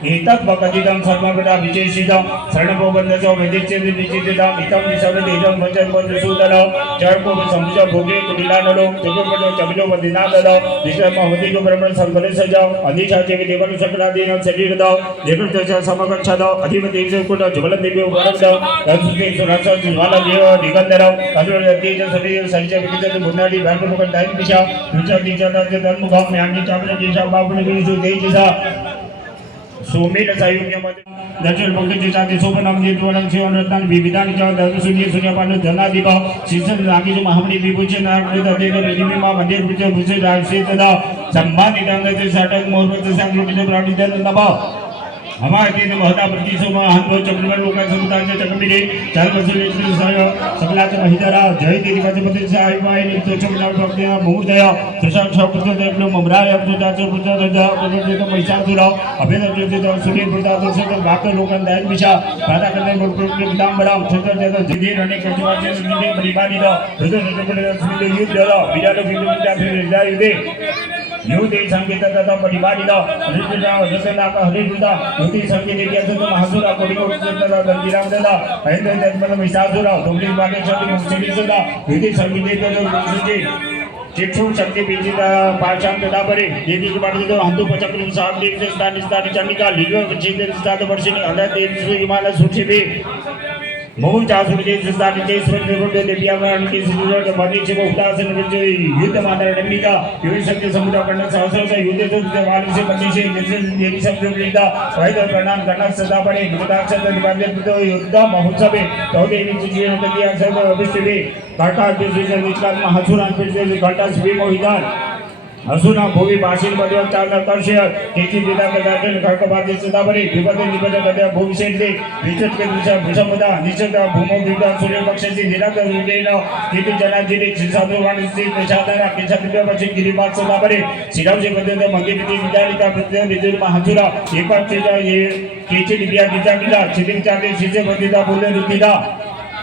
एतत् वकथितं सर्वगुणा विशेषितं शरणभोगन्दसो वैदिच्येति विचितितं इतं विसर्वदेजं वचनपदसूदन चर्को संभुज भोगे कुटिलानलो चतुर्पदो चबिलो वदिनादलो विश्वमहवतिको ब्रह्मण संकलेशज अधिशाचे देवनु सकलादीन शरीरद देवृतच समगच्छद अधिपतिं कुट जुबलदेव्यो वरद तत्सुते सुरस ज्वाला देव दिगंधर तदुरतेज शरीर सरिच विकित बुन्नाडी भागमुख दाइन दिशा तुच दिशा तन्मुखम यानि चापल दिशा बाबुनि विशु तेजसा सोमेन सायुज्ञमत दक्षिण भक्ति चाते सोपनम जीवनं शिवन रत्न विविधानि च दशसूर्य सूर्यपान धनादिप शिसन रागी जो महामणि विभूषण नागरिक देव निमिमा मंदिर पूज्य भूषण राक्षे तदा संभानितांगते साटक मोहरत संग्रहित प्राणित नभ हमारे दिन महता प्रतिसो महंतो चक्रवर लोका समुदाय चक्रमिरे चाल बसुले साय सकलाच महिदरा जय देवी गजपति साई वाय नित्य चक्रवर भक्त मुहूर्तय प्रसाद शब्द देवलो ममराय प्रजाच प्रजाच प्रजाच महिषासुर अभेद प्रजाच सूर्य प्रजाच सकल भाग लोकन दान विषा पादा करने मुक्त विदांबरम छतर जत जिदे रणे कचवाचे निदे परिबादिद प्रजाच प्रजाच सुले युद्ध विराट विद्युता हृदय युदे युदे संगीत तथा परिबादिद हृदय जसना का हृदय युति संगीत के महासुरा कोटि तथा दंदिराम ददा ऐसे जन्म महिषासुर तुमरी बागे शक्ति मुक्ति सदा युति संगीत के चिक्षु शक्ति बीजिता पाशांत दाबरे देवी के बाटे तो हंतु पचक्र सात देव से स्थान चंडिका लीलो चिंतन सात वर्षिणी अनंत देव श्री हिमालय सुचिबे मोह चासुरे स्थान के स्वरूप देव्यागण के सुदूर के मध्य से उदासन विजय युद्ध मादर डमिका युद्ध शक्ति समुद्र कर्ण सहस्र से युद्ध तो वाली से बंदी से जैसे देवी सब लिखा वैद प्रणाम करना सदा बड़े गुरुदाक्षर निबंधन तो युद्ध महोत्सव तो देवी जीवन के दिया सब अभिष्ट भी काटा के से विचार महासुरान फिर से घंटा से मोहिदान असुना भूमि पाशिल मध्य चालना कर्षय केची दिदा कदाचन खड़कबादे सदाबरी विपदे निपद कदे भूमि सेंदे विचत के दिशा भूषमदा निचत भूमो विदा सूर्य पक्षसी निराक रुदेन केती जनाजिरी सिसादवाणी से प्रसादना केचत्य पक्षी गिरिबाद सदाबरी सिराव से बदे मंगिती विदालिका प्रत्यय विदुर महासुरा एक ये केची दिव्या दिजा दिदा छिदिक चाते सिसे बदिदा बोले रुदिदा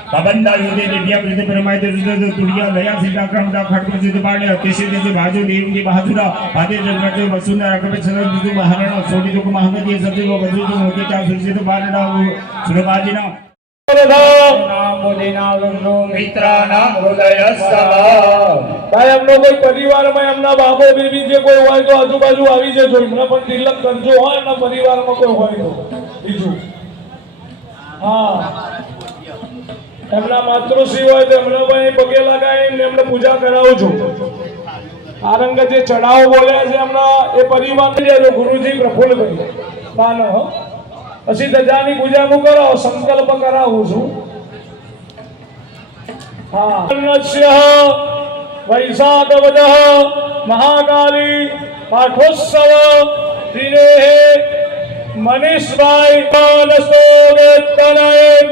कबंदा युद्धे दिव्या प्रति परमाय दुर्जय दुनिया लया सीता क्रमदा खड़क सिद्ध पाणे अतिशय दिव्य भाजो देव की बहादुरा आदि जगत वसुंधरा रकबे सरल दुदु महाराणा सोडी दुख महामती सत्य को बदलु जो होके चा सुरक्षित बारणा सुरबाजिना મુદિના મિત્રાના હૃદયસ્થ ભાઈ એમનો કોઈ પરિવારમાં એમના બાબો બેબી જે કોઈ હોય તો આજુબાજુ આવી જજો એમને પણ તિલક કરજો હોય એમના પરિવારમાં કોઈ હોય તો બીજું હા એમના માતૃશ્રી હોય તો એમને પણ પગે લગાવીને એમને પૂજા કરાવજો આરંગ જે ચડાવ બોલ્યા છે એમના એ પરિવાર લેજો ગુરુજી પ્રફુલ્લ કરી માનો હો પછી ધજાની પૂજાનું કરો સંકલ્પ કરાવું છું હા वैशाखवद महाकाली पाठोत्सव दिने मनीष भाई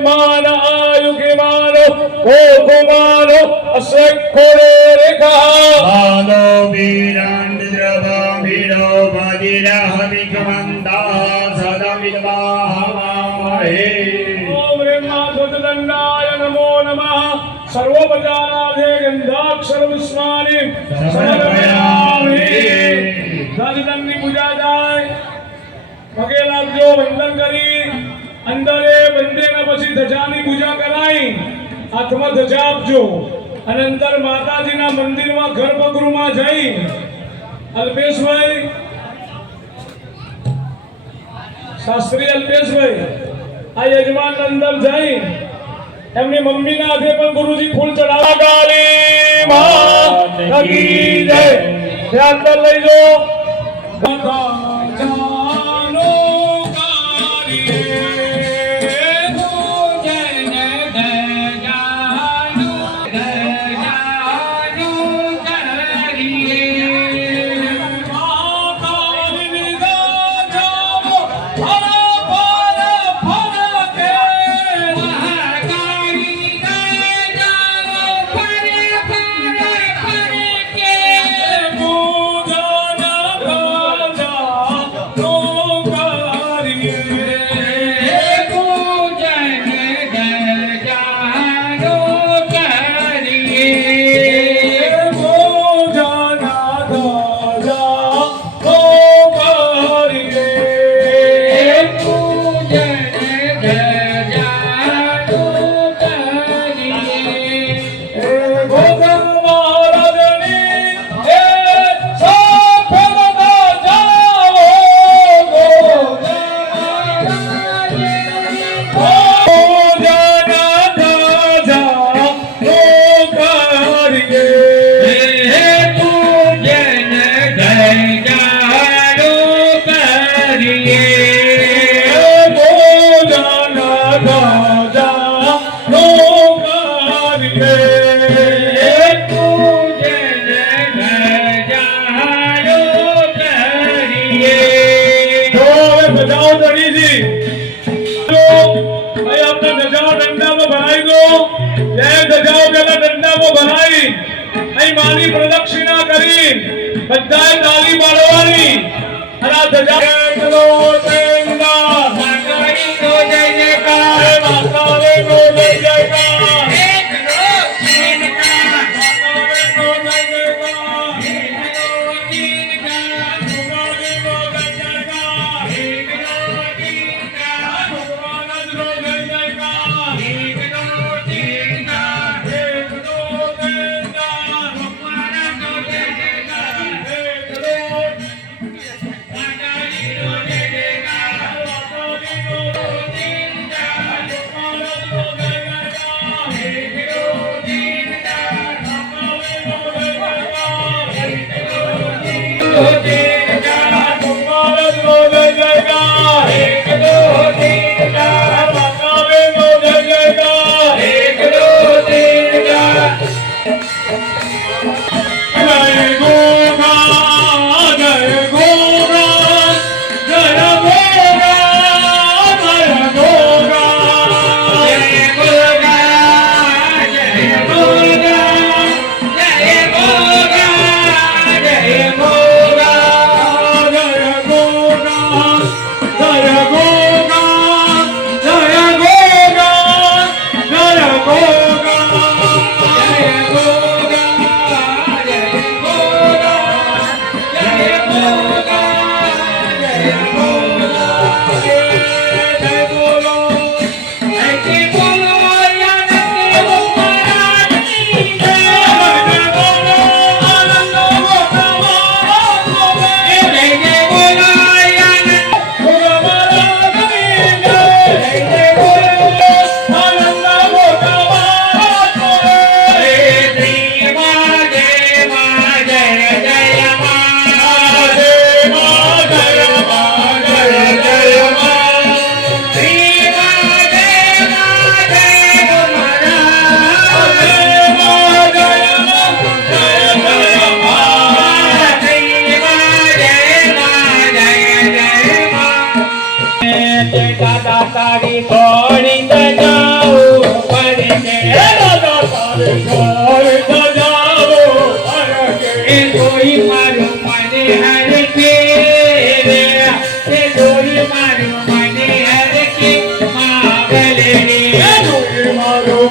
मान आयुगिमान गोकुमान अस्वखोरे रेखा बालो वीरांद्रवीरो बदिरह विक्रमंदा सदा विद्वाहमामहे ओम ह्रीं नमो नमः सर्वोपचाराधे गंधाक्षर विस्मानि समर्पयामि राजदंडनी पूजा जाय पगे लागજો વંદન કરી અંદરે બંદેને પછી ધજાની પૂજા કરાઈ હાથમાં ધજા આપજો અને અંદર માતાજીના મંદિરમાં ગર્ભગૃહમાં જઈ અલ્પેશભાઈ શાસ્ત્રી અલ્પેશભાઈ આ યજમાન અંદર જઈ એમની મમ્મીના હાથે પણ ગુરુજી ફૂલ ચડાવવા કાલી માં કી જય ધ્યાન પર લઈ જો જાનો કારીએ માની પ્રદક્ષિણા કરી બધાએ તાળી પાડવાની અને આ ધજા ચલો તેંગા માતાજી નો જય જયકાર માતાજી નો જય જયકાર એક નો તીન કા માતાજી નો જય જયકાર એક નો તીન કા ભગવાન નો જય જયકાર એક નો તીન કા ભગવાન નો જય જયકાર એક નો તીન કા એક નો તીન કા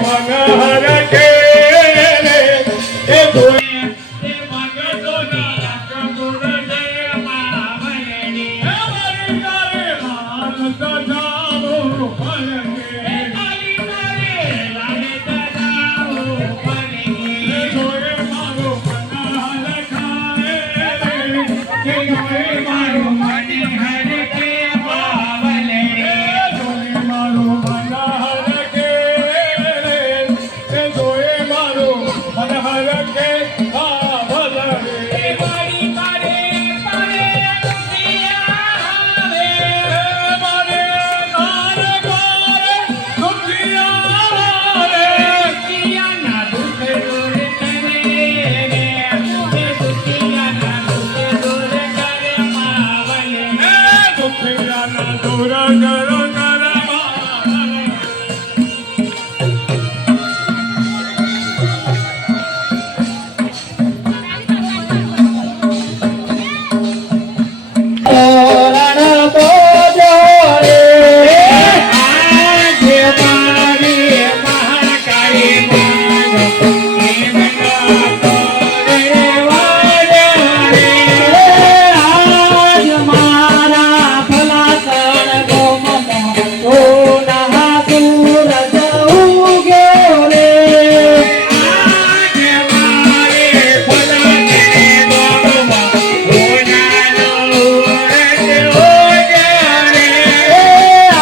મનહર કે રે એ ધોઈ એ ભગતો ના કપૂર જય માવલની મારી તારે માન તો જાવો ભલકે મારી તારે લાગે જાવો ભલકે જોરે મારો મનહર ખાએ કે જોરે મારો મનહર કે માવલની જોરે મારો મનહર કે રે એ જોરે મારો મનહર કે માવલની મારી તારે પારે દુખિયા રે મારે તારે પારે દુખિયા રે દુખિયા ના દુખ દૂર કરે રે દુખિયા ના દુખ દૂર કરે માવલની દુખિયા ના દૂર કરો કરે માવલની તોરણ બોજો રે આજે મારી મહાકાળી માનો પ્રેમનો તોરે વાજો રે આજ મારા ભલા તણ ગોમમાં સોના સૂરજ ઉગ્યો રે આજ મારે ભલા તણ ગોમમાં સોનાનો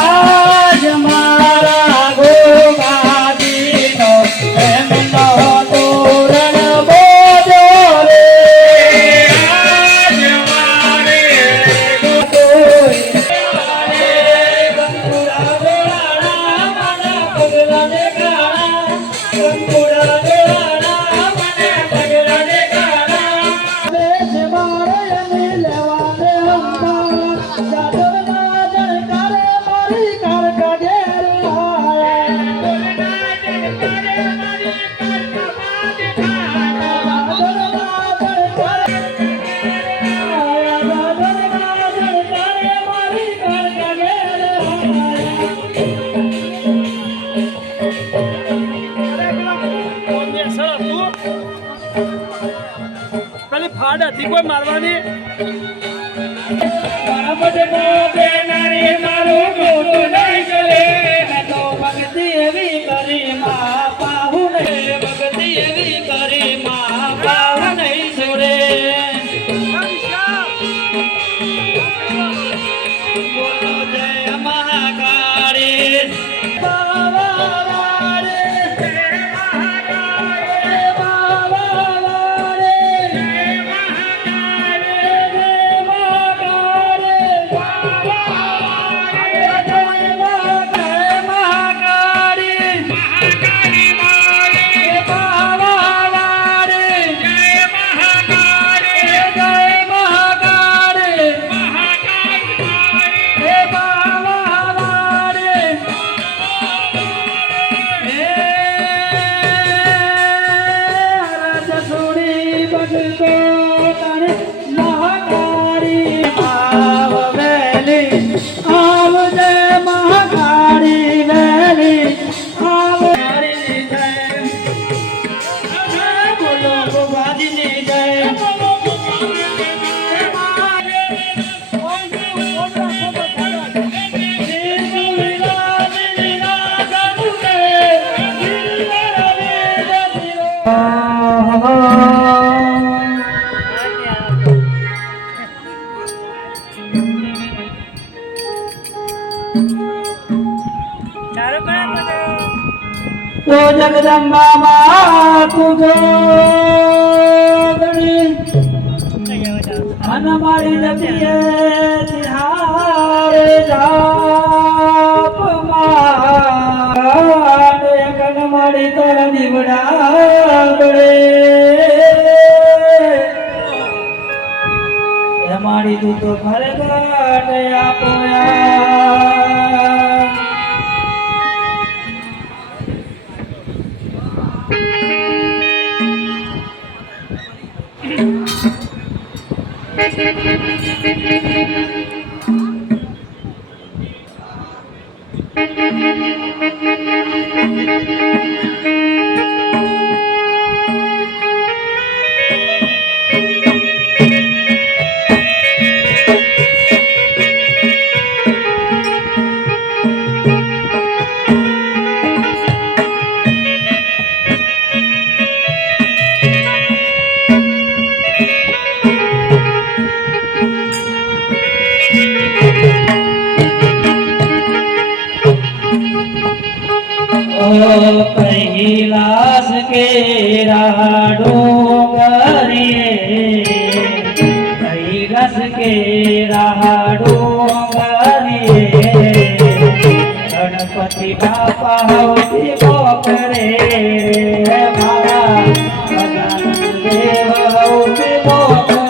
આજ મારા ગોગાદીનો પ્રેમનો તોરણ બોજો રે આજ મારે ગોગોઈ ગંગુડા દોડાણા મને પગલા દેખાણા ગંગુડા દોડાણા મને પગલા દેખાણા દેશ મારે લેવા રે હંતા જાદવના જણકારે મારી કારકા ઘેર આયા જાદવના જણકારે મારી કારકા ઘેર પેલી ફાડ હતી કોઈ મારવાની બરાબર બોલે નારી મારું ગોતું નહીં કરે મેં તો ભક્તિ એવી કરી માં પાહું નહીં ભક્તિ એવી કરી માં પાહું નહીં છોડે બોલો જય મહાકાળી બાવા વારે જય મહાકાળી બાવા વારે જય મહાકાળી જય મહાકાળી બાવા વારે જય મહાકાળી મહાકાળી વારે બાવા વારે જય મહાકાળી જય મહાકાળી મહાકાળી વારે બાવા વારે રજસુડી બદકો તારે મહાકાળી આવ વેલી આવ જય મહાકાળી વેલી આવ હરી જય બોલો ગોવાજીની જય બોલો તો જગદંબા માં તુજો ગણી મન મારી જતીએ તિહારે જાપ માં કન મારી તર દીવડા ગળે એ મારી તું તો ઘરે ઘાટ આપોયા Thank you. कैलाश के डोंगरिए कैलाश के डोंगरिए गणपति बापा होती मोकरे रे मारा गजानन देव होती मोकरे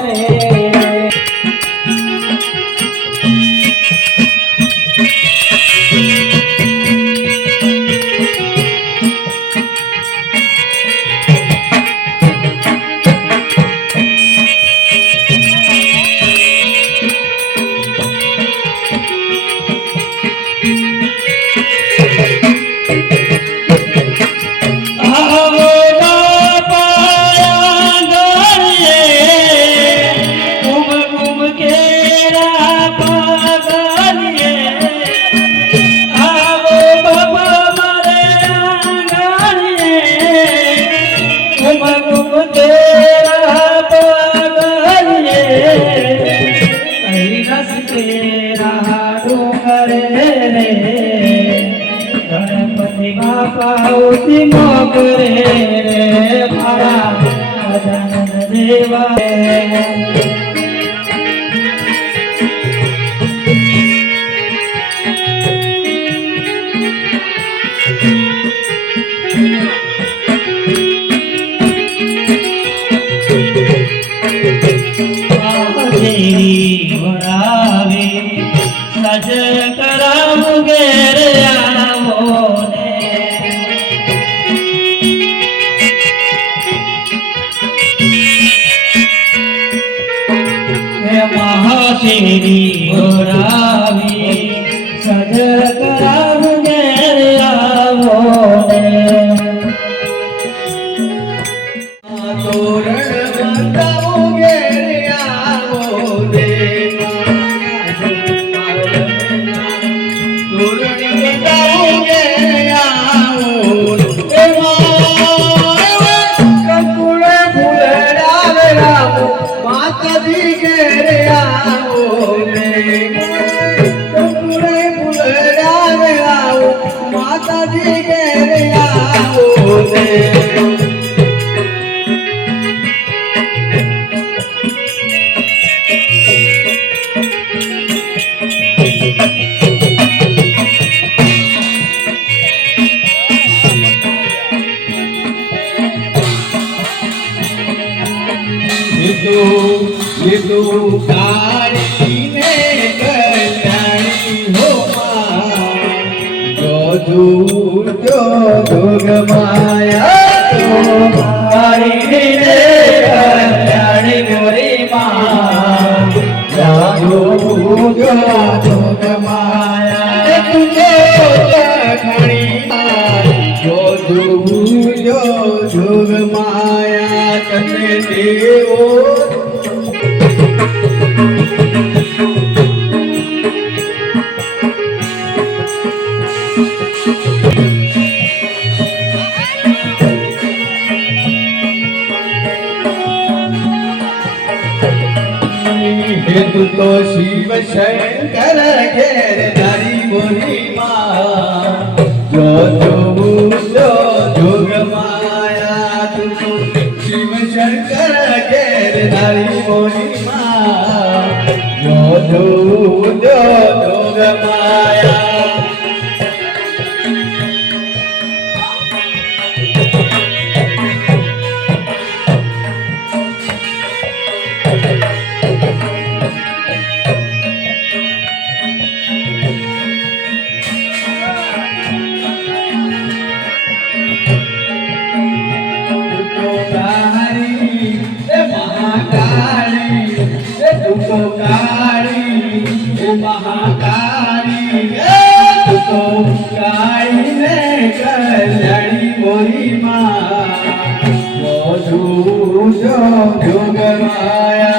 गणपति बापा होती मोकरे रे मारा गजानन देवा वरावे सज कराम गेर आवो ने महाशेरी वरावे सज कराम गेर आवो माता जी के आओ ये तो कारी ने कल्याणी हो जो जोग माया तो कारी ने कल्याणी गोरी माँ जो जोग माया तुझे खड़ी जो जोग माया तने देवो हेतु तो शिव शंकर घेर नारी बोली माँ जो जोग माया तू तो शिव शंकर घेर नारी बोली माँ जो जोग माया महाकाली तो काली ने कल्याणी बोली माँ जो जोग माया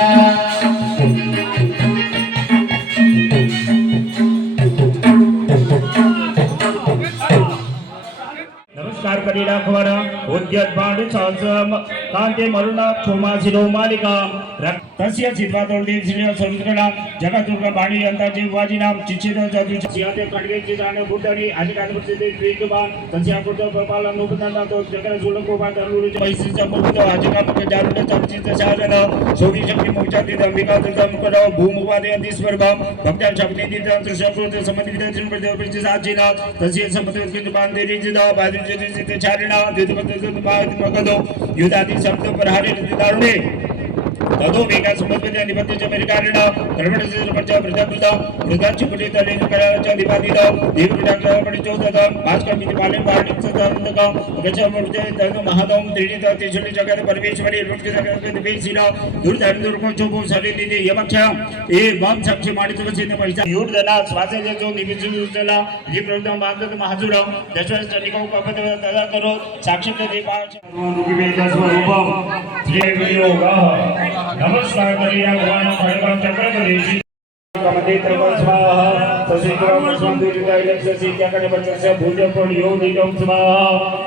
નમસ્કાર કરી રાખવાના ઉદ્યત ભાંડ સાંસમ कांते मरुणा क्षोमा शिरो मालिका तस्य चित्वा तोड़े श्री समुद्रना जगत दुर्गा बाणी अंताजी वाजी नाम चिचित जादू सियाते खड़गे चिताने बुद्धनी आदिकाल प्रसिद्ध द्वीपबान तस्य पुत्र गोपाल अनुपतना तो जगत जुलक को बात अनुरु पैसे समृद्ध आजिका के जारुड चर्चित साधन सोगी शक्ति मोक्षा दी अंबिका तम करो भूमुपादे अंतिस्वर्गम भक्तान शक्ति दी तंत्र शब्द संबंध विदर्शन प्रदेव प्रति साचिना तस्य संबंध के बांध दे जिदा बाजू चित चारणा द्वितपद बाद मगदो युद्धादि शब्द प्रहारे दारुणे तदो वेगा समर्पित निपत्य च मेरिकारण कर्मण से प्रजा प्रजाकृत वृद्धाच्य पुलित लेन कराच दिपादित देव प्रजा परिचोदत भास्कर मिति पालन वार्णिक सदानंदक गच मूर्ते तनु महादम त्रिणित तेजलि जगत परमेश्वरी रुक्त जगत दिवेशिना दुर्धन दुर्गो चोपो सरिलिदे यमख्या ए बम साक्षी माडित वसित पैसा युर्धना श्वासे जो निविजुला जी प्रभु मानद महाजुर दशवस चनिको कपद तदा करो साक्षी देवा रूपी वेद स्वरूपम श्री वियोगा नमस्कार करिया भगवान भगवान चक्र देशी कमते त्रवं स्वाहा ससिक्रम स्वांदुरिताय लक्ष्यसि क्या करे बच्चा से भूज पर योग दिगम स्वाहा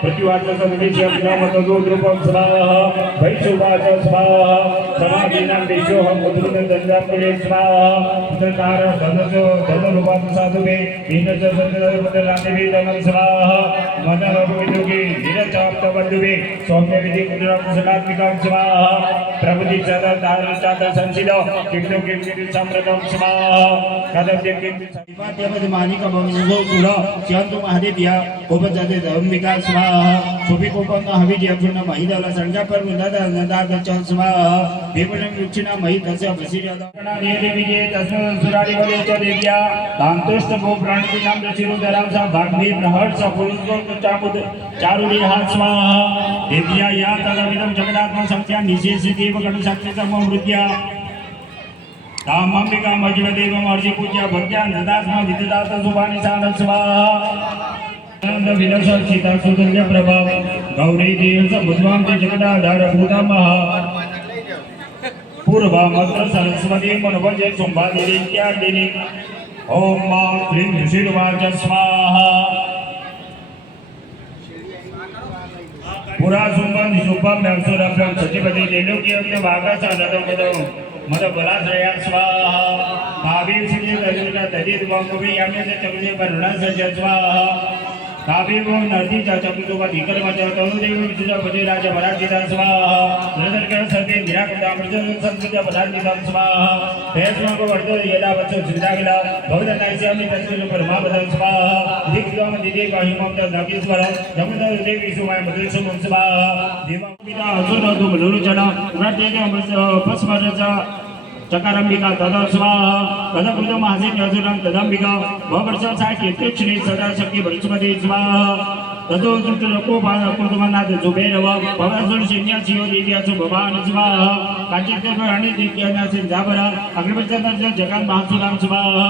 प्रतिवाद संदेश ग्राम तदो द्रुपम स्वाहा वैशुवाच स्वाहा समाधिनां देशो हम मुद्रुन दंडाम करे स्वाहा पुत्रकार धनसो धन रूपात साधुवे दीनच संदर पदराते वे धनम स्वाहा मदन विदुगे निरचाप्त बंधुवे सौम्य विधि कुदरम सदात्मिकं स्वाहा प्रभुति सदा तार चात संसिदो किंतु किंतु सम्रतम स्वाहा कदम देव के दिवाद्यपद मानिक बंधो सुल चंतु महादेविया कोपजाते धम्मिका स्वाहा सुभि कोपंग हविजय पूर्ण महिदल संजा पर नद नदाद च स्वाहा देवनं रुचिना महि दस्य वसिरदा नियति विजय तस्म सुरारि वले च देव्या तांतुष्ट भो प्राणति नाम रचिरु दराम सा भाग्नि प्रहर्ष पुरुषो चामुद चारुली हाथ स्वाहा देव्या या तदविदं जगदात्म संख्या निशेष देव गण शक्ति समो मृत्या तामंबिका मज्र देवम अर्जि पूज्य भक्त्या नदास्म विददात सुभानि साध स्वाहा आनंद विनश सीता सुतल्य प्रभाव गौरी देह समुद्वाम ते जगदाधार भूतमः पूर्वा मंत्र सरस्वती मनोवजे संभादिनी इत्यादिनी ओम मां क्लीं ऋषिर्वाच स्वाहा पुरा सुंभं शुभं नवसुरभ्यं सचिपति देलोक्यं भागस नदो मद बलाश्रया स्वाहा भावी सिद्धि तजुर्गा तजित वंकुवी यम्य से चक्रे वरुणा सज स्वाहा काव्य वो नरती चक्रुतो का धीकर मचा तनुदेव विद्युता पदे राजा पराजिता स्वाहा नरदर कर सर्वे निराकुता मृत संस्कृत पदार्थिता स्वाहा भैस्मा को वर्ध यदा वत्स सुविधागिला भवदनास्यामि तस्मिन् परमा बदन स्वाहा दिक्खम दिदे काहिमं तदगीश्वर जमुना देवी सुमाय मधुसुम स्वाहा देवा पिता असुर तु मधुरचना उग्रतेज भस्मरसा चकारांबिका तदा स्वाहा कदकृत महासेन असुरं तदंबिका भवर्ष साक्षी कृष्णे सदा शक्ति वृक्षपदे स्वाहा ततो सुतलोको भागकुतमनाथ जुबेरव भवसुर सैन्यासियो देव्यासु भवान स्वाहा काचित राणी दिव्यानासे जाबरा अग्रपचन जगन महासुरां स्वाहा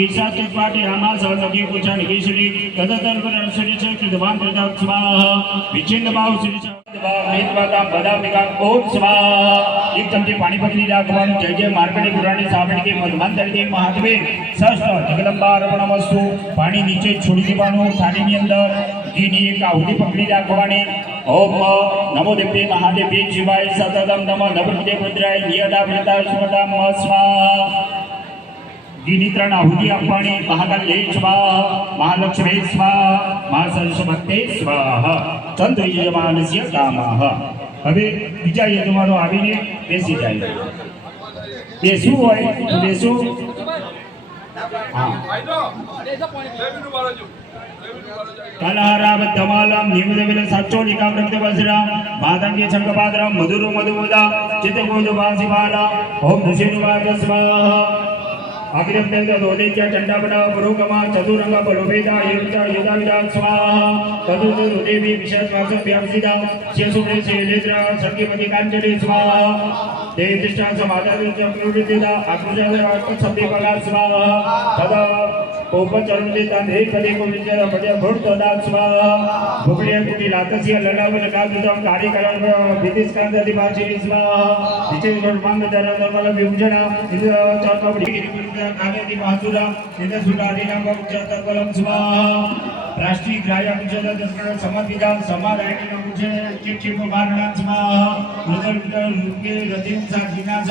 ईशा चत्वाटे रामा सहनकी कुचान केशरी तदतर परमेश्वरी कृतवान प्रताप स्वाहा विचिन्न भाव श्री मेदवाता बदामिका ओम स्वाहा एक चमचे पानी पकड़ी राखवानु जय जय मार्कंडे पुराणे सावण के मधुमंतर के महात्मे षष्ठ जगदंबा अर्पणमस्तु पानी नीचे छोड़ी देवानु थाली ની અંદર ઘીની એક આહુતિ પકડી રાખવાની ओम नमो देव्ये महादेव्ये शिवाय सततम नमः नवृते रुद्राय नियदा व्रता स्मृता स्वाहा घीની ત્રણ આહુતિ આપવાની મહાકાલ્યે સ્વાહા મહાલક્ષ્મી સ્વાહા મહાસરસ્વતી સ્વાહા ચંદ્ર યજમાનસ્ય કામઃ હવે બીજા યજમાનો આવીને બેસી જાય બેસવું હોય તો બેસો कलहरावद्धमालम निमिदविल सच्चोलिका वृत्तवज्रा मातंगे शंखपाद्रम मधुरो मधुमोदा चित्तगोधुवासिबाला ओम ऋषिर्वाच स्वाहा अग्निम देवता दोलेच्या चंडापडा पुरोगमा चतुरंग बलोभेदा युक्ता युधाविदा स्वाहा तदुदेवी विशेषवास व्यापसिदा शेषुणे शेलेद्रा संकीपति कांचली स्वाहा देवदृष्टा समादादित्य प्रवृत्तिदा आकृजा सब्देवगा स्वाहा तदा उपचरण देता देह कदे को विचार पड़े भूतदा स्वाहा भुगड़े कुटी लातसिया ललावन कादुदम कार्यकरण विदिस्कांत अधिभाषी स्वाहा विचेन गुणमांग दर नर्मल विभूषणा इन्द्र चौकबड़ी कामेति महासुरा निद सुरादि नाम चतकलम स्वाहा राष्ट्रीय ग्राह्य पूजन दर्शन समर्पितं समाधायिनं पूजन चिक्षिप मारणं स्वाहा मृदुल रुके रतिं साधिनाच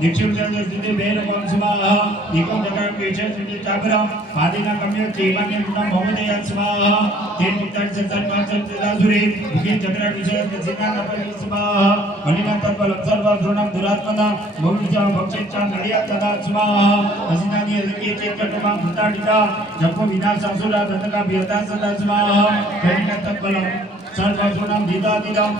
दीक्षितं दिदे बेरकं स्वाहा निकं जगं केशं दिदे चाबरं आदिना कम्य चेमान्य गुणं भवदय स्वाहा तेन पितर संसर्ग संसदासुरे मुखे चक्र विषय दक्षिणा नपरि स्वाहा मणिनाथ तत्पल सर्व धृणं दुरात्मना भविष्य भक्षेच्छा नडिया तदा स्वाहा असिनानि अलके चेतकमा भूताडिता जप विनाश असुरा दत्तका व्यता सदा स्वाहा मणिनाथ तत्पल सर्व धृणं दिदादिदं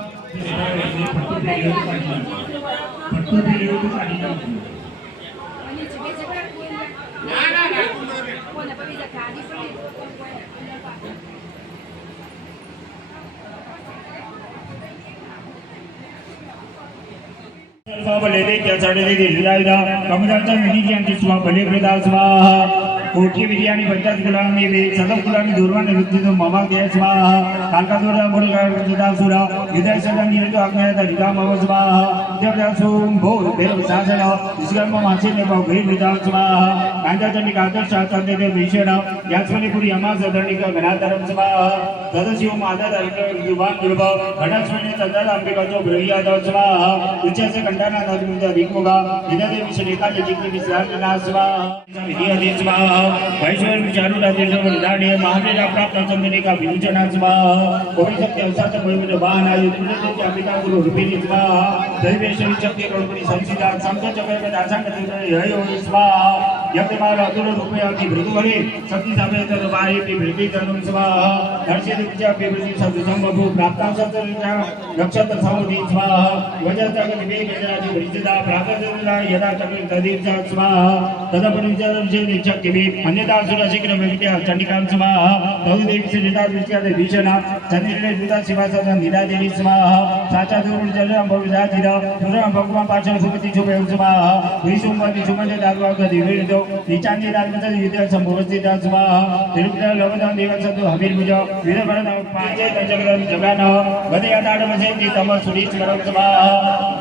भले दे क्या साडे दे लिलायदा कमदाचा विधी यांची स्वा भले प्रदा स्वाहा कोठी विधी आणि पंचायत कुलांनी वे सदम कुलांनी दुर्वान रुद्धितो ममा दे स्वाहा कालका दुर्गा मुलगा रुद्धा सुरा विदय सदम निरतो आज्ञाता विदा मम स्वाहा देवदासुम भो बेल सासन इसगम मासे ने भाव भे विदा स्वाहा कांदाचा निकादर शास्त्र दे विषण याचवनी पुरी यमा सदनिक घनाधरम स्वाहा सदशिव मादा दरिक युवान गुरुभाव घटास्वनी तद्दार अंबिकाचो ब्रह्याद स्वाहा उच्चसे कंटाना नदमुदा दिक्मुगा विदय विषणिका जिक्की विश्रांतना स्वाहा विधि अधि स्वाहा वैश्वर विचारू राजेश्वर निदाने महावीर प्राप्त चंद्रिका विभूषण स्वाहा कोई शक्ति अवसात कोई वाहन आयु तुलसी अंबिका गुरु रूपिणी स्वाहा दैवेश्वरी शक्ति गणपति संसिदा संत चक्र में दासंग हयो स्वाहा यज्ञमाल अतुल रूपया की भृगुवरे शक्ति समेत वाहि की भृगि कर्म स्वाहा दर्शित विजय की भृगि सद संभव प्राप्ता सत नक्षत्र समुदि स्वाहा वजह जगत विवेक राजि भृजिदा प्रागतला यदा चक्र तदीप स्वाहा तदपरिजन निचक के अन्यथा सुर शीघ्र विद्या चंडिकां स्वाहा तददेवी से निदा विद्या दे भीषण चंद्रने दुदा शिवासद निदा देवी स्वाहा साचा दुर्गुण जल भविदा जिदा दुर्गा भगवान पाचन सुमति शुभ स्वाहा विष्णुमति सुमति दागवा दिवेदो निचांदी राजमत विद्या संभवस्थित स्वाहा तिरुपति लवदा देवसद हबीर पूज वीरभरण पांचे चक्र जगान वदयादाड वसे तम सुरी स्मरण स्वाहा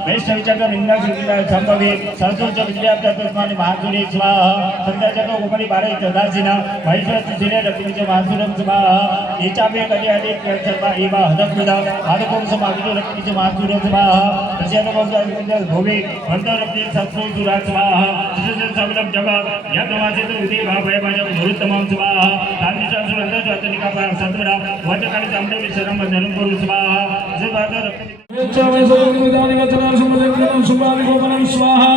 वैष्णव चक्र निंदा सुविधा संभवे सरस्वती विद्या तस्मानि महासुरी स्वाहा संत जगो उपरि बारे तदासिना महेश्वर जिले रत्निज महासुरम स्वाहा नीचापे कल्याणे सर्वा एवा हदकृदा आदकों समावितो रत्निज महासुरम स्वाहा तस्यानो भगवान भोवे वंद रत्नि सत्सु सुरा स्वाहा सुजन सबलम जगत यतवासे तो विधि भावय भाज गुरुतमं स्वाहा तानिशा सुरंद ज्योतिनिका पर सत्वरा वचकानि तमने विशरम धर्म गुरु स्वाहा जबाद रत्नि स्वाहा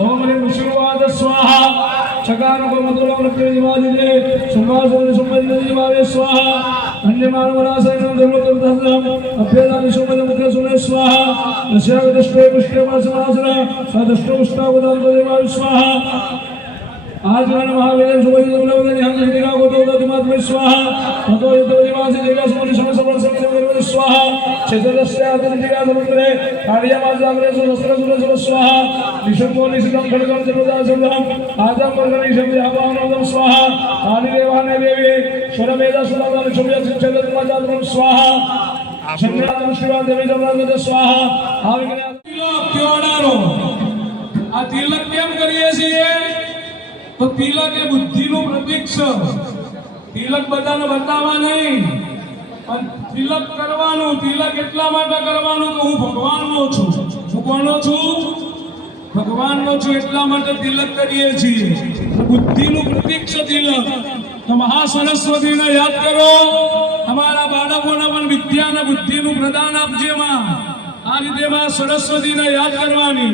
ओम ह्रीं विष्णुवाद स्वाहा चकार को मधुरम प्रतिवादिने सुमासन सुमदिवावे स्वाहा अन्यमानवरासनं देवतर्धनं अभ्यदानि सुमद मुख सुने स्वाहा नश्याग दष्टे पुष्टे वासनासना सदष्टो उष्टावदान देवावे स्वाहा आजवन महावीर सुमदि देवलवदनि हम जनिका गोतो दतिमात्म स्वाहा ततो यतो दिवासि देगा समरि समसवन समरि स्वाहा क्षेत्रस्य आदनिका समुद्रे कार्यमाजाग्रे सुरस्त्र सुरस्त्र स्वाहा निशंको निशितं खड्गं सर्वदासुरं आजं वर्गनि शब्दे आवाहनं स्वाहा आदिदेवाने देवी स्वरमेधा सुरादान शब्दे सिद्धत्वजातं स्वाहा शंकरादं शिवा देवी जमनागत स्वाहा आविज्ञा क्योडारो आ तिलक केम करिए છીએ तो तिलक એ બુદ્ધિનું પ્રતીક છે તિલક બધાને બતાવવા નહીં પણ તિલક કરવાનું તિલક એટલા માટે કરવાનું કે હું ભગવાનનો છું હું કોનો છું ભગવાનનો છું એટલા માટે તિલક કરીએ છીએ બુદ્ધિનું પ્રતીક છે તિલક તો મહાસરસ્વતીને યાદ કરો અમારા બાળકોને પણ વિદ્યા અને બુદ્ધિનું પ્રદાન આપજે માં આ રીતે માં સરસ્વતીને યાદ કરવાની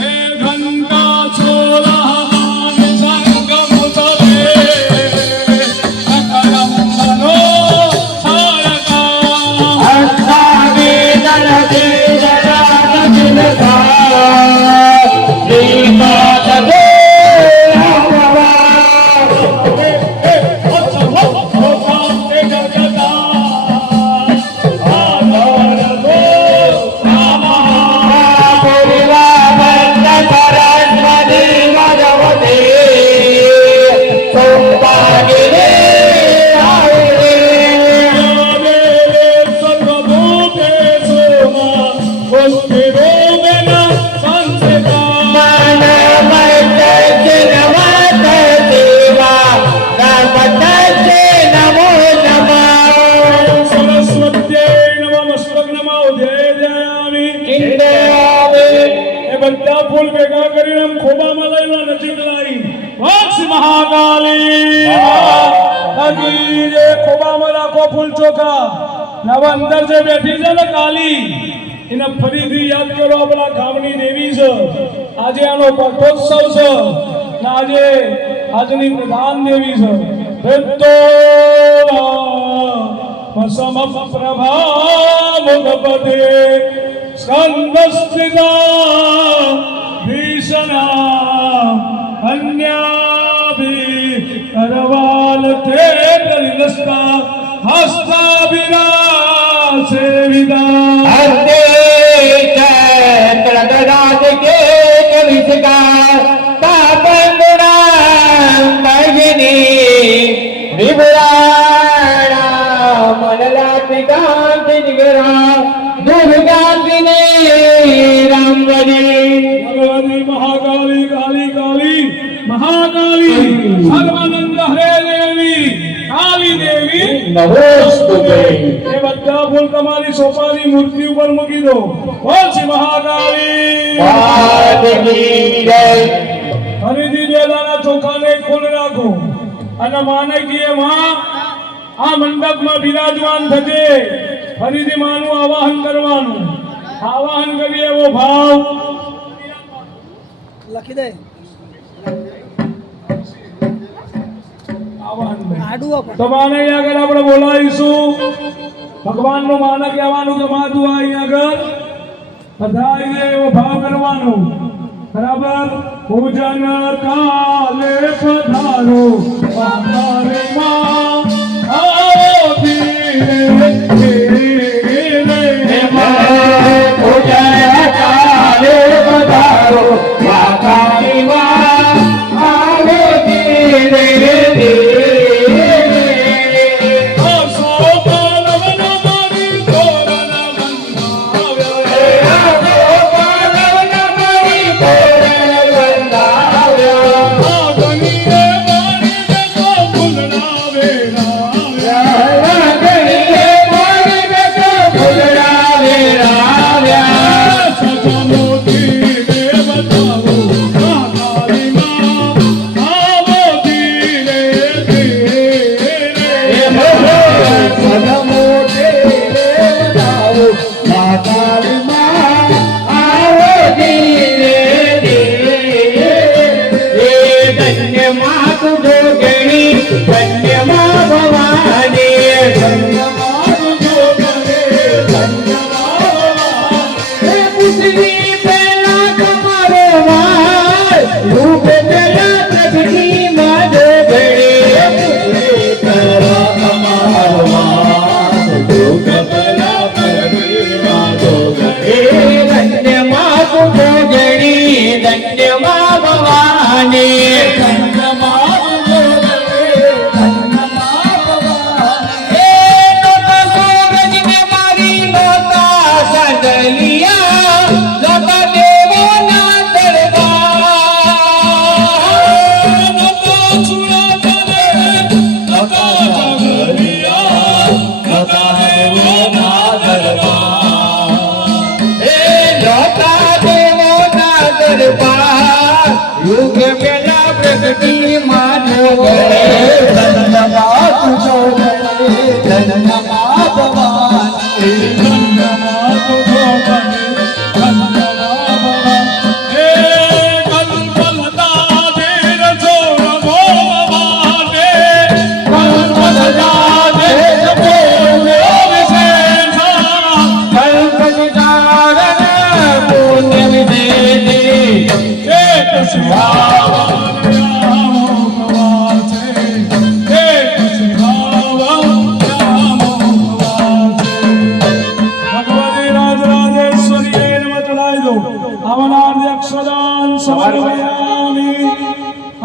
હે ઘંટા છોલા नमो नमः નીંદ આવે એ બધા ફૂલ ભેગા કરીને આમ ખોબામાં લઈ લો નજીક લાવી વક્ષ મહાકાલી અગી જે ખોબામાં રાખો ફૂલ ચોખા નવા અંદર જે બેઠી છે ને કાલી એને ફરીથી યાદ કરો આપણા ગામની દેવી છે આજે આનો પટોત્સવ છે ને આજે આજની પ્રધાન દેવી છે સમ પ્રભા મુખપતે સ્કંદસ્થિતા ભીષણા અન્યાભી કરવાલ તે પરિલસ્તા હસ્તાભિરા સેવિતા હસ્તે ચક્રગદાજ કે કવિશકા તાપંગુણા મહિની વિભુરાણા મનલાતિકા દિગરા દુર્ગાતિને રામવદી ભગવતી મહાકાલી કાલી કાલી મહાકાલી સર્વાનંદ હરે દેવી કાલી દેવી નમોસ્તુતે એ બધા ફૂલ તમારી સોપાની મૂર્તિ ઉપર મૂકી દો બોલ શ્રી મહાકાલી પાદકી જય ફરીથી બે દાણા ચોખાને ખોલ રાખો અને માને કીએ માં આ મંડપમાં બિરાજમાન થજે ફરીથી માનું આવાહન કરવાનું આવાહન કરીએ એવો ભાવ લખી દે આવાહન આડું આપો તો માને અહીં આગળ આપણે બોલાવીશું ભગવાનનું માને કહેવાનું કે માં તું અહીં આગળ પધારીએ એવો ભાવ કરવાનો બરાબર પૂજન કાલે પધારો અમારે માં આવો ધીરે ધીરે પૂજન કાલે પધારો માતાની માં આવો ધીરે ધીરે આસો પાલવન મારી તોરણ બંધાવ્યા ગણીએ મારી જગો ફૂલના વેરાવ્યા સજમોતી દેવ બતાવો મહાકાલી માં આવો ધીરે ધીરે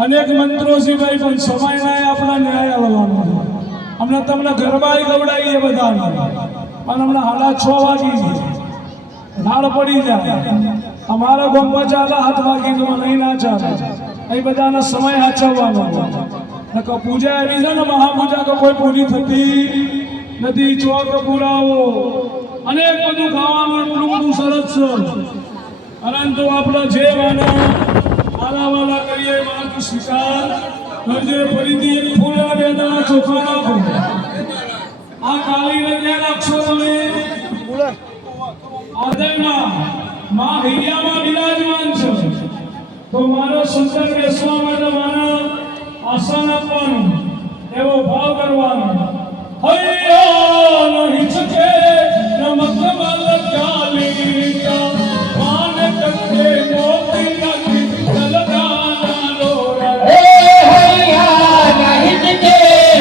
અનેક મંત્રો સિવાય પણ સમયના આપણા ન્યાય આવવાનો હમણાં તમને ગરબાઈ ગવડાવીએ બધા પણ હમણાં 6:30 વાગી છે નાળ પડી જાય અમારા ગામમાં ચાલે 7 વાગી તો નહીં ના ચાલે એ બધાનો સમય સાચવવાનો નકર પૂજા એવી છે ને મહાપૂજા તો કોઈ પૂરી થતી નથી ચોક પુરાવો અનેક બધું ખાવાનું એટલું બધું સરસ પરંતુ આપણે જે વાના આલાવાલા કરીએ માર્ગ સ્વીકાર કરજે ફરીથી એક ફૂલના બેદાના ચોખા નાખો આ કાળી રંગના અક્ષરોને આદરના માં હૈયામાં બિરાજમાન છે તો મારો સંતન બેસવા માટે માના આસન આપવાનું એવો ભાવ કરવાનો હૈયા નહીં શકે નમક મલ કાલિકા માન કરતે મોતી નાખી તલદાના લોરા હે હૈયા નહીં કે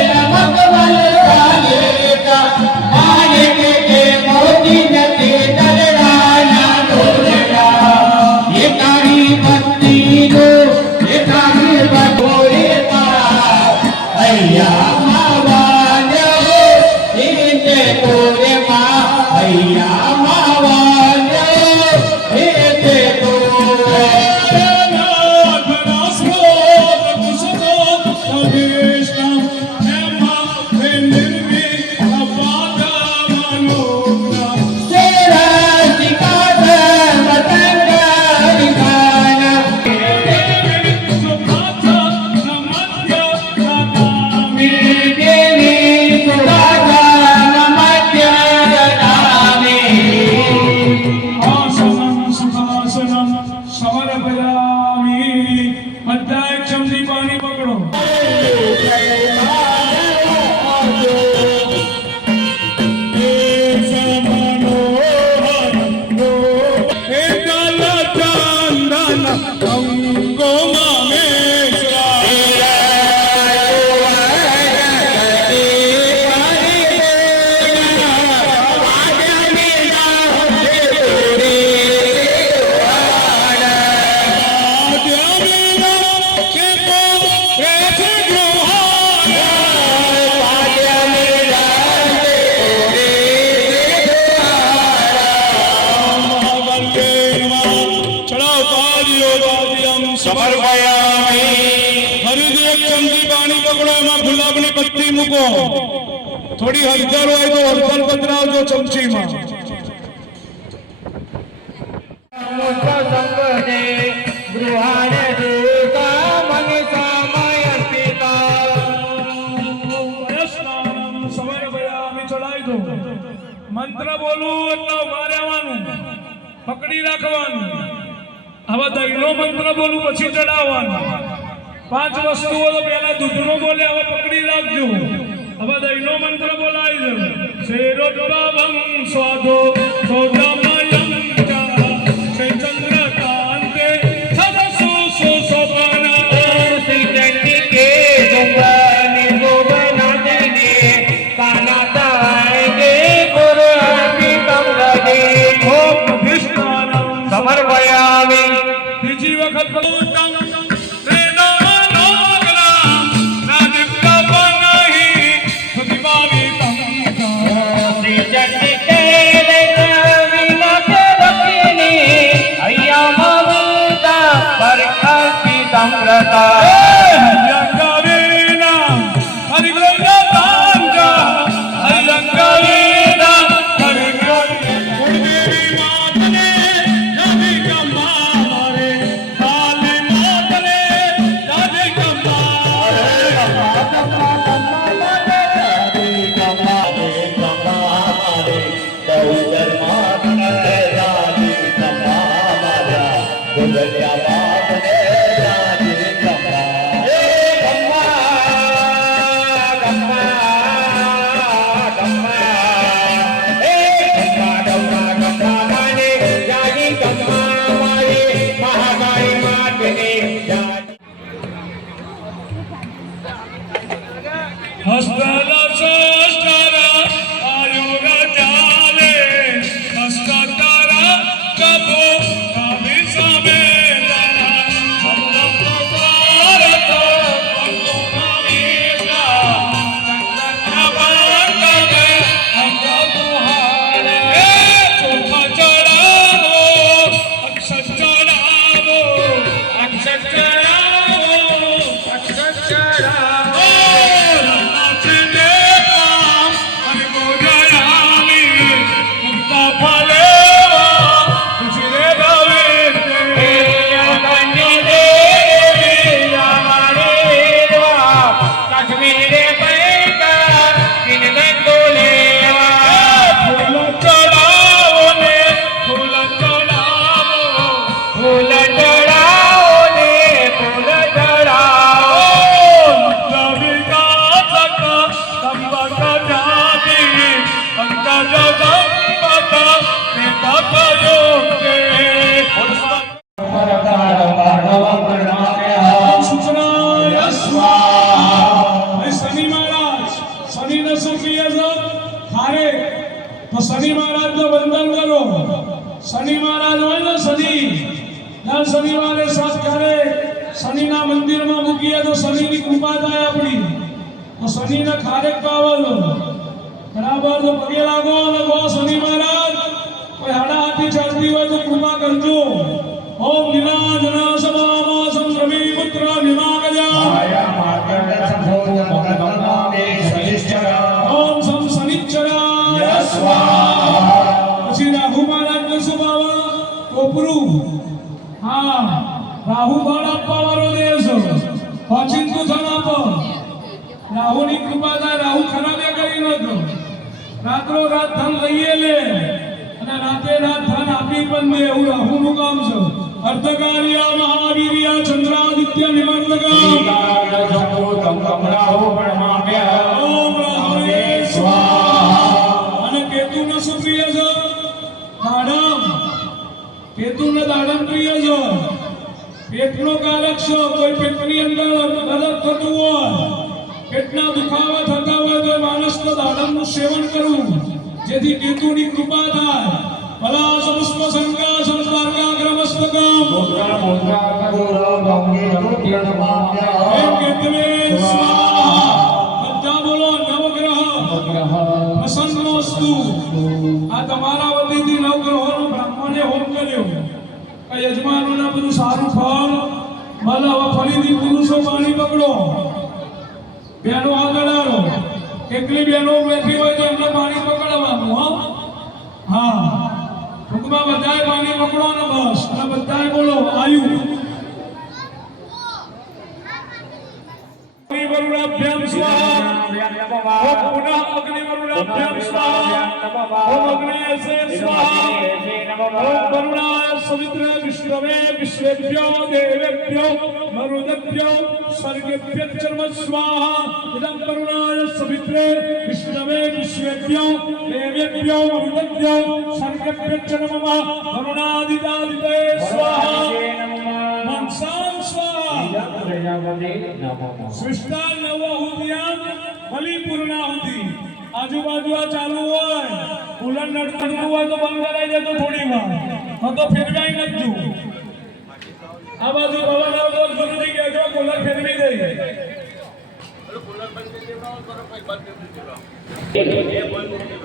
નમક મલ કાલિકા માણેક કે મોતી નથી તલડાના ડોરડા એ તારી ભક્તિનો એ તારી ભગોરેતા હૈયા માવાન્યો ઇને કોરે માં હૈયા માવાન્યો ઇને કોરે तेरा सिकात मतंगरिकाना देवी सुदाना नमत्य ददामि બધા એક ચમચી પાણી પકડો ફરીથી એક ચમચી પાણી પકડો એમાં ગુલાબની પત્તી મૂકો થોડી હળદર હોય તો હળદર પધરાવજો ચમચીમાં સંગને ગૃહાણ દેતા મને સમયપિતા સવારે ભયા અમે ચડાવી દો મંત્ર બોલવું એટલે મારે આવવાનું પકડી રાખવાનું હવે દહીંનો મંત્ર બોલું પછી ચડાવવાનું 5 વસ્તુઓ તો પહેલા દૂધનો બોલે હવે પકડી રાખજો હવે દહીંનો મંત્ર બોલાવી દો શેરોત્તમં સ્વાદો સૌદમયં શ્રી ચંદ્રકાંતે સદસુ સુશોભના શ્રી ચંડિકે ગંગાને ગોવર્ધને કાનાતાયગે ગુરુ અર્પિતમ દધે ઓમ વિષ્ણાનં સમર્પયામિ બીજી વખત શ્રી ચંડિકે વિનત રખિને અય્યમ વિતા પરખિતમ વ્રતા કુળદેવી માતને જગી કમા મારે કાલી શનિ મહારાજ હોય ને શનિ, દર શનિવારે સાત ક્યારે શનિના મંદિરમાં મૂકીએ તો શનિની કૃપા થાય આપણી. તો શનિને ખારેક પાવલો બરાબર, તો પગે લાગો અને કહો શનિ મહારાજ કોઈ હાડા હાથી ચાલતી હોય તો કૃપા કરજો. ઓમ નિરાજના સમામા સંભ્રમી પુત્ર નિમાગજા ઓમ સમ શનિશ્ચરાય સ્વાહા. પછી રાહુ મહારાજને શું પાવા? કોપરું. હા, રાહુ બાળ આપવા વાળો દેશ વાંચિતું ધન આપો. રાહુની કૃપા થાય, રાહુ ખરાબે કરી નતો. રાત્રો રાત ધન લઈએ લે અને રાતે રાત ધન આપી પણ દે, એવું રાહુનું કામ છે. અર્ધકાર્યા મહાવીર્યા ચંદ્રાદિત્ય નિમગ્નગમ ઓમ રાહવે સ્વાહા. અને કેતુને શું પ્રિય છે? દાડમ. કેતુને દાડમ પ્રિય છે. પેટનો કારક છે. કોઈ પેટની અંદર દર્દ થતું હોય, પેટના દુખાવા થતા હોય તો માણસને દાડમનું સેવન કરવું, જેથી કેતુની કૃપા થાય. ભલા સમસ્ત સંકા સંતાર્કાગ્રમસ્તકમ એમ કેતવે સ્વાહા. બધા બોલો નવગ્રહ પ્રસન્નોસ્તુ. આ તમારા વતીથી નવગ્રહોનો બ્રાહ્મણે હોમ કર્યો. યજમાનોને બધું સારું ફળ મળે. હવે ફરીથી પુરુષો પાણી પકડો, બહેનો આગળ આવો. એકલી બહેનો બેઠી હોય તો એમને પાણી પકડવાનું. હા, ટૂંકમાં બધાએ પાણી પકડો ને બસ. અને બધાએ બોલો આયુ અગ્નિવરુણાભ્યામ સ્વાહા. ઓમ પુનઃ અગ્નિવરુણાભ્યામ સ્વાહા. ઓમ અગ્નયસે સ્વાહા. ઓમ વરુણાય સવિત્રે વિશ્વવે વિશ્વેભ્યો દેવેભ્યો મરુદેભ્યો સર્ગેભ્યશ્ચ નમઃ સ્વાહા. ઇદં વરુણાય સવિત્રે વિશ્વવે વિશ્વેભ્યો દેવેભ્યો મરુદેભ્યો સર્ગેભ્યશ્ચ નમઃ વરુણાદિતાદિતે સ્વાહા. મનસાં સ્વાહા. સૃષ્ટા નવહુતિયામ બલિપૂર્ણાહુતિ. આજુબાજુ આ ચાલુ હોય, કુલર નડતું હોય તો બંધ કરાઈ દેતો થોડી વાર, તો ફેરવાઈ નાખજો. આ બાજુ પવન આવતો જરૂરી કે જો કુલર ફેરવી દે.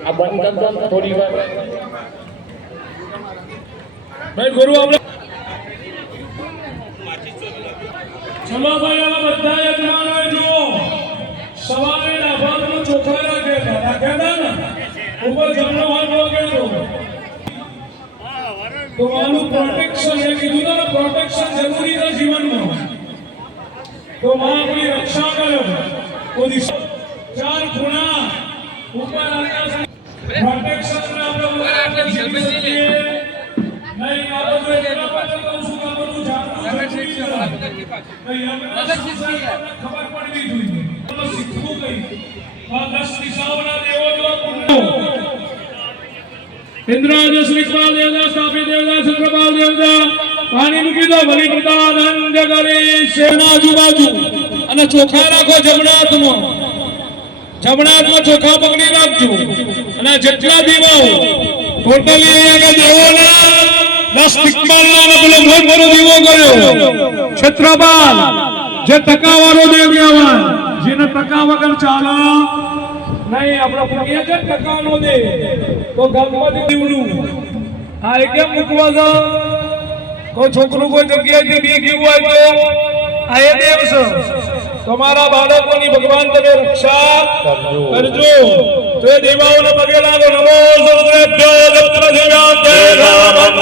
આ બંધ કરતો થોડી વાર. ભાઈ ગુરુ આપણે ચલો ભાઈ, આ બધા યજમાનોએ જુઓ સવારે નાભાનું ચોખા રાખ્યા ને ઉપર જમણો હાથ વાગેલો. તો આનું પ્રોટેક્શન એ કીધું ને, પ્રોટેક્શન જરૂરી છે જીવનમાં. તો માં આપણી રક્ષા કરે. ચાર ખૂણા ઉપર આકાશ પ્રોટેક્શન ને આપણે જીવી શકીએ નહીં. આ બધું એટલા માટે કહું છું કે આ બધું જાણવું જરૂરી છે. ખબર પડવી જોઈએ, શીખવું કઈ. 10 દિશાઓના દેવો જો ઇન્દ્રાજ શ્રીપાલ દેવતા, સ્થાપી દેવતા, ચંદ્રપાલ દેવતા. પાણી મૂકી દો. બલિ પ્રદાન અંજ કરી સેના આજુબાજુ અને ચોખા રાખો જમણા હાથમાં. જમણા હાથમાં ચોખા પકડી રાખજો. અને જેટલા દીવાઓ ટોટલી અહીંયા દેવોના 10 દિક્પાલના પેલો મોટો દીવો કર્યો ક્ષેત્રપાલ, જે ટકાવાળો દેવ કહેવાય, જેને ટકા વગર ચાલે નહીં. આપણે પૂછીએ છે ટકાનો દે તો ગણપતિ દીવડું આ એ કેમ મૂકવા છે? કોઈ છોકરું કોઈ જગ્યાએથી બી ગયું હોય તો આ એ દેવ છે. તમારા બાળકોની ભગવાન તમે રક્ષા કરજો. તો એ દેવાઓને પગે લાગો. નમો સર્વેભ્યો દત્ત દિવ્યાંતે રામં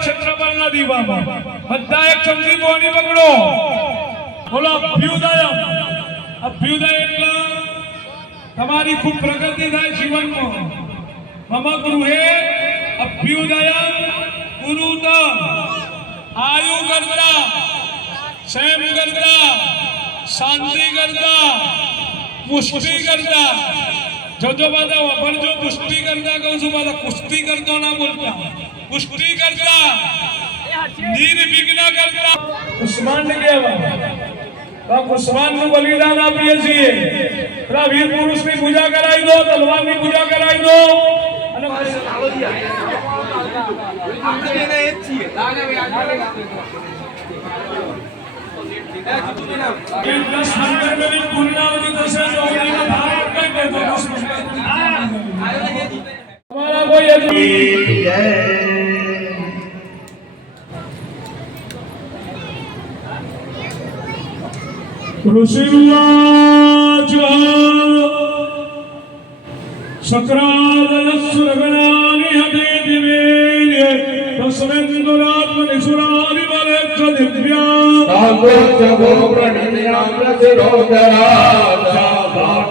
ક્ષેત્રપાલના દીવામાં બધા એક ચમચી પાણી પકડો. બોલો અભ્યુદય. અભ્યુદય એટલે તમારી ખૂબ પ્રગતિ થાય જીવનમાં. મમ ગૃહે અભ્યુદય ગુરુત. આયુ કરતા, ક્ષેમ કરતા, શાંતિ કરતા, પુષ્ટિ કરતા, जो माझा आपण जो कुस्ती करता कहूँ છું माझा कुस्ती करतो ना बोलता कुस्ती करता निर्विघ्न करता ઉસ્માન ને કહેવા ઉસ્માન નું બલિદાન આપીએ છીએ પેલા વીર પુરુષ ની પૂજા કરાવી દો તલવાર ની પૂજા કરાવી દો અને પૂર્ણાવતી થશે તો તમારા કોઈ ऋषिवाच शक्रादयस्सुरगणानि हते दिवेर्य तस्मिन्दुरात्मनिसुरादिबलेच्च दिव्या काकोत्सवो प्रणिम्याम्रशिरोधरा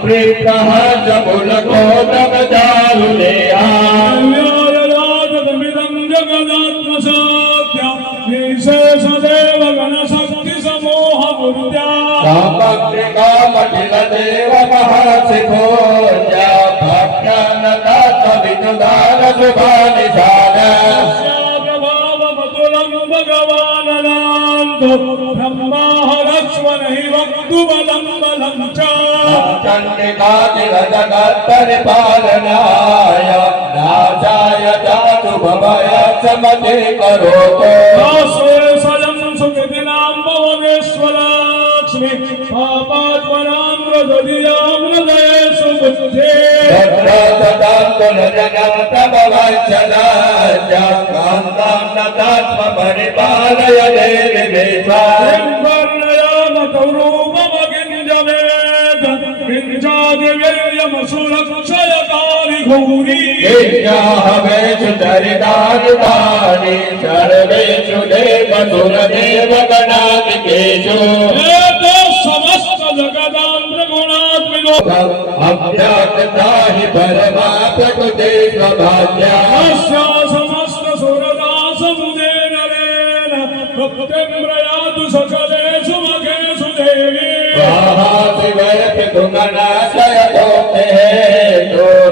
प्रीतः च मुलकोदमजारुलेया राजतमिदं जगदात्मसात्या निशेषदेव गणशक्तिसमूहमूर्त्या कामक्रिकामखिलदेव महर्षिभोज्या भक्त्यानदात्मविदुदारशुभानिधान प्रभावमतुलं भगवाननान्तो ब्रह्माहरक्ष्मणहि वक्तुबलं बलं च चण्डिकातिलजगत्परिपालनाय नाशाय जातु भवयाचमते करोतु दासे स्वयं सुकृतिनां भुवनेश्वराक्ष्मि पापात्मनां हृदयां हृदयेषु बुद्धे तत्र सदाकुलजगत्तमवच्छलाय कान्तां नतात्मपरिपालय देवि देवा वर्णयाम कौरवमगिञ्जवेद किञ्चादिवीर्यमसुरक्षयकारि घोरी विद्याहवेषु चरितानि सर्वेषु देवसुरदेवगणादिकेषु एते समस्त जगदान्तर्गुणात्मिको अव्याकृता हि परमा प्रकृते स्वभाग्या अस्या समस्त सुरदासमुदे नरेण भक्तिं प्रयातु सकलेषु मखेषु देवी स्वाहा शिवय पितृगणाशयतोक्ते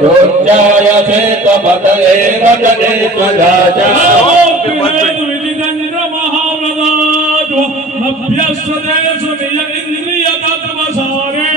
रोज्जायसे त्वमत एव जने स्वराजा विजितेन्द्र महाव्रताद्व अभ्यस्तेषु निज इन्द्रियतत्त्वसारे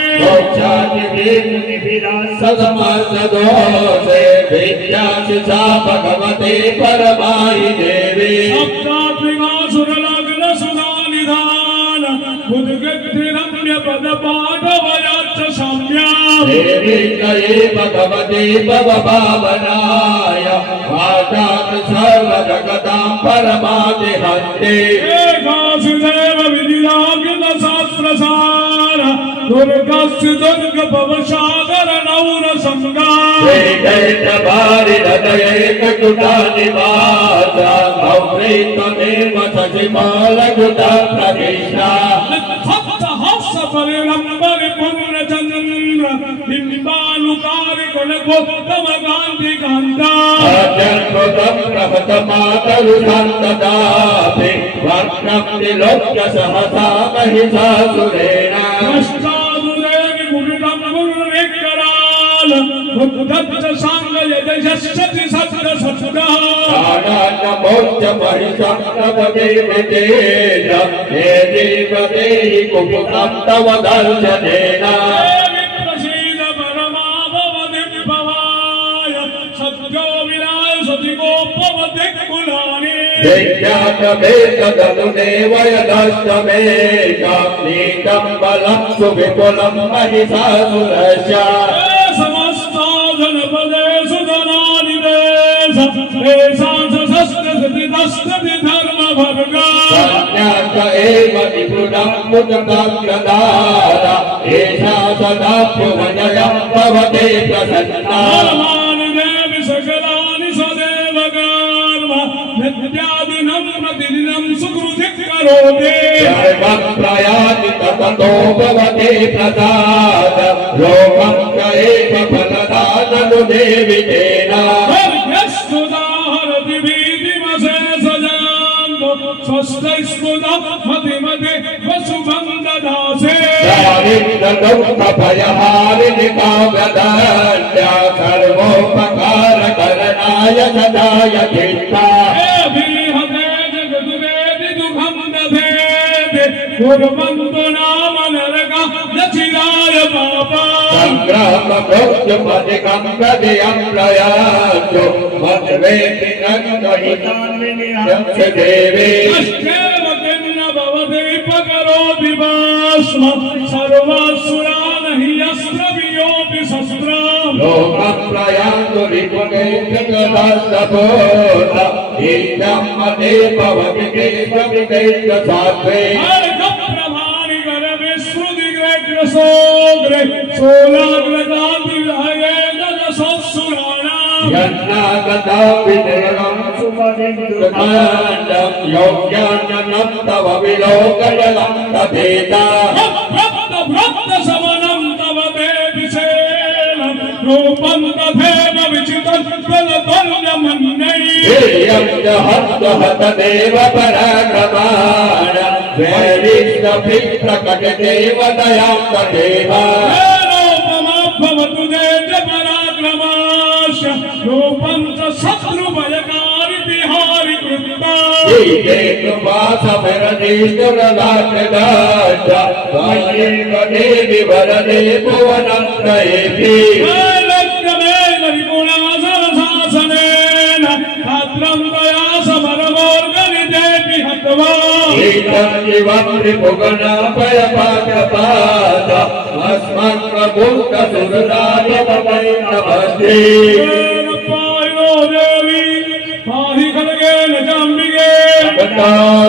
सदोषे विद्याशिषा भगवते परमायि देवी सप्तात्मिकासुरलग्नसुधानिधान बुद्धिरम्य पदपाठवयाच्च साम्या देवी कये भगवते भवभावनाय वाचात् सर्वजगतां परमादिहन्ते एकासुदेव विधिराज्ञसहस्रसार दुर्गस्य दुर्गभवसागर नौरसङ्गा एकजुटानिवासा गौरीत्वमेव शशिमालयुता प्रविष्टा परिलम्बरिपुर्णचन्द्र बिम्बानुकारि कुलगोत्तमकान्तिकान्ता अत्यद्भुतं प्रभतमातरुषन्तदापि वर्णं विलोक्य सहसा महिषासुरेण नष्टादुदेवि मुकुटं पुनरेकराल बुद्धच्च साङ्गयजशति सद्दसद्दः काणान्नमोच्च महिषं प्रभदेवतेन हे देवदेहि कुपुतं तव दर्शनेन प्रसीद परमा भवति भवाय सद्यो विनाय सति गोपवति कुलानि विज्ञातमेकदनुदेव यदष्टमेकं नीतं बलं सुविपुलं महिषासुरस्य समस्ता जनपदेषु धनानि देश तेषां सस्ति धर्मभर्गा संज्ञात एव विपुलं मुदकाग्रदार एषा सदा पुनजयं भवते प्रसन्ना धर्मानि देवि सकलानि सदैव कर्म नित्यादिनं प्रतिदिनं सुकृति करोति सर्वं प्रयाति ततो भवते प्रसाद लोकं च एव फलदाननु देवि तेन वर्गस्तुदाहरति भीतिमशेषजान्तो स्वस्तैस्मुदा मतिमते वसुभं ददासे दारिद्र्यदुःखभयहारिणि काव्यदान्या सर्वोपकारकरणाय सदाय चित्ता संग्रामकृत्यपदिकं गदियं प्रयासो मद्वेति नन्दहितान्विनिहस्य देवी लोकं प्रयान्तु रिपुणेन्द्रकदास्तपोता ईशं मते भवति केशविकेशसात्वे यन्नागता विनयनं सुमनिन्दुकाण्डं योग्यान्नं तव विलोकयनं तथेता ेयं च हस्तहतदेव पराक्रमाण वैरिष्टभिप्रकटदेव दयां तथेव देवी वरदे भुवनं त्रयेऽपि जीवं त्रिभुवनापयपाकपाद अस्मन् प्रभुकसुरदाय तवै नमस्ते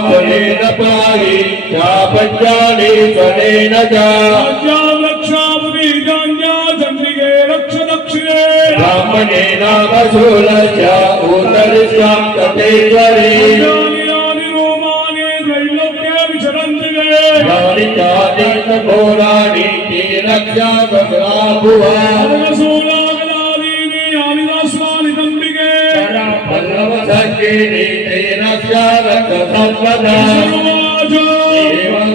स्वनेन पाहि चापज्ञाने स्वनेन च ब्राह्मणेनामशूलश्च उत्तरिष्यां तथेश्वरी घोराणि रक्षा भुवा सर्वदा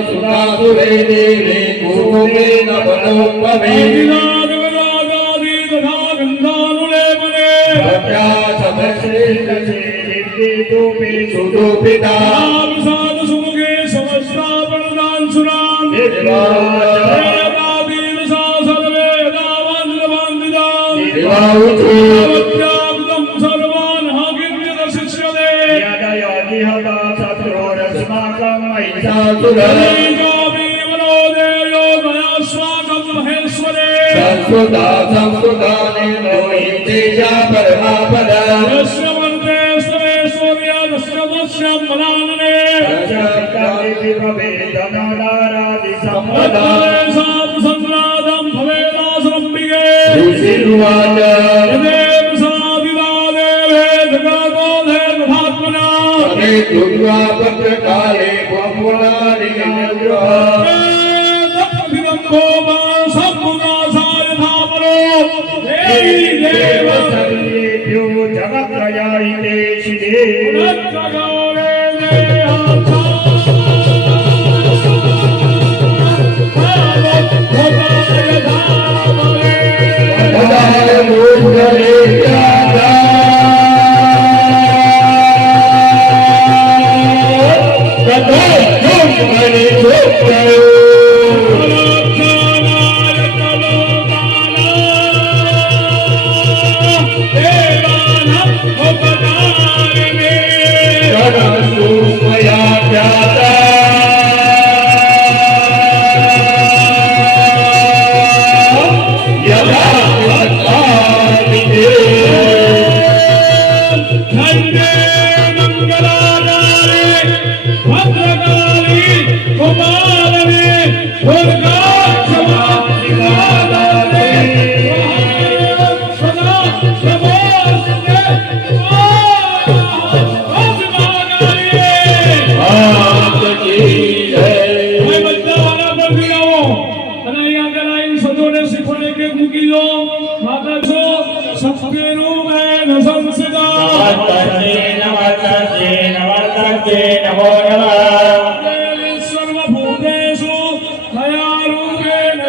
सुरासुरे देवे कुरुमेन बलोपमे सुदोपिता संस्कृता संस्कृतानि मोहितेजा परमापदा दुर्गापत्रकाले जगत्रयायिते शिवे सर्वभूतेषु दयारूपेण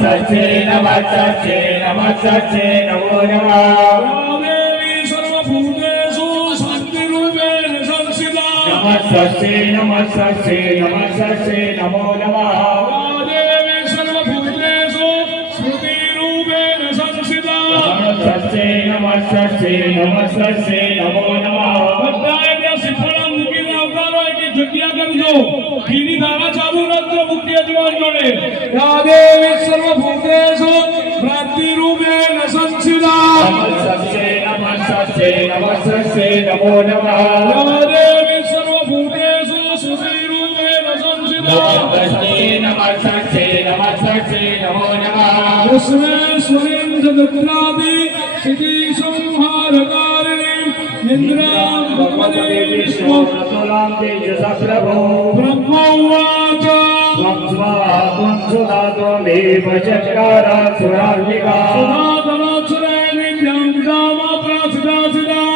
સચે નમઃ સચે નમો નમઃ દેવી સર્વભૂતેષુ શાંતિરૂપેણ સંસ્થિતા સચે નમો નમઃ દેવી સર્વભૂતેષુ સ્મૃતિરૂપેણ સંસ્થિતા સચે નમો નમઃ બધાએ ત્યાં શ્રીફળ મૂકીને અવતારો એટલી જગ્યા કરજો ઘીની ધારા ચાલુ રાખજો મુખ્ય જીવન જોડે દેવી સર્વભૂતેષુ ભ્રાતૃરૂપેણ સંસ્થિતા સચે નમો નમઃ દેવી સર્વભૂતેષુ સુશ્રીરૂપેણ સંસ્થિતા નમો નમઃ વિશ્વેશ્વરીં જગત્રાદિ સિદ્ધિ સંહારકારિણીં ઇન્દ્રાં ભગવતી વિષ્ણુ બ્રહ્મોવાચ સુધાધનોત્સરે વિદ્યાં વિદામા પ્રાર્થિતા સિદ્ધા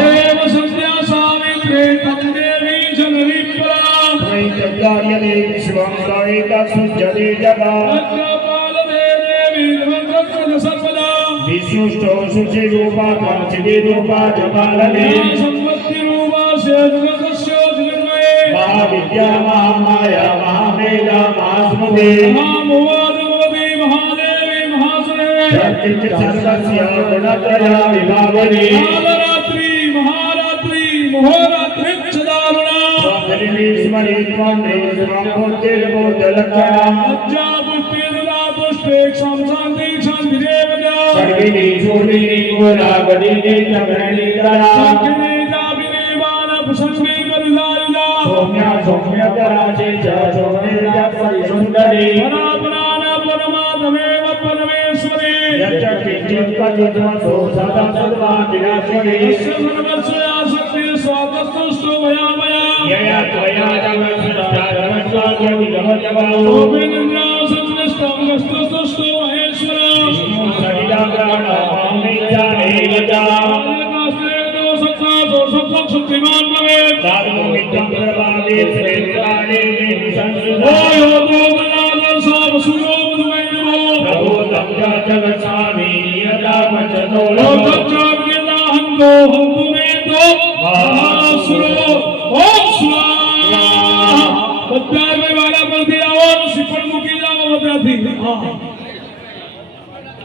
દેવ સંધ્યા સાવિત્રે તમ દેવી જનવિપ્રા અગ્રપાલ દેવી ભદ્રત્ર સર્વદા વિશુષ્ટો શુચિ રૂપા પાંચિ રૂપા જપાલને સંપત્તિ રૂપા સેવકસ્યો જન્મયે મહાવિદ્યા મહામાયા મહામેધા મહાસ્મૃતિ મહામોવાદવતી મહાદેવી મહાસુરે સર્વસ્ય ગુણત્રયા વિભાવની કાલરાત્રી મહારાત્રી મહોરાત્રી સદારુણા અજ્જા પુષ્પે દદા પુષ્પે ક્ષમ શાંતિ શાંતિરેવજા સખિને જાબિને બાણ પ્રસંગે કરુલાલિલા પરાપરાના પરમાત્મેવ પરમેશ્વરે સર્વસ્યા શક્તિ સ્વાગતસ્તો વયામયા ગોવિંદ્રા સંસ્તો મહેશ્વરા શક્તિમાન ભવે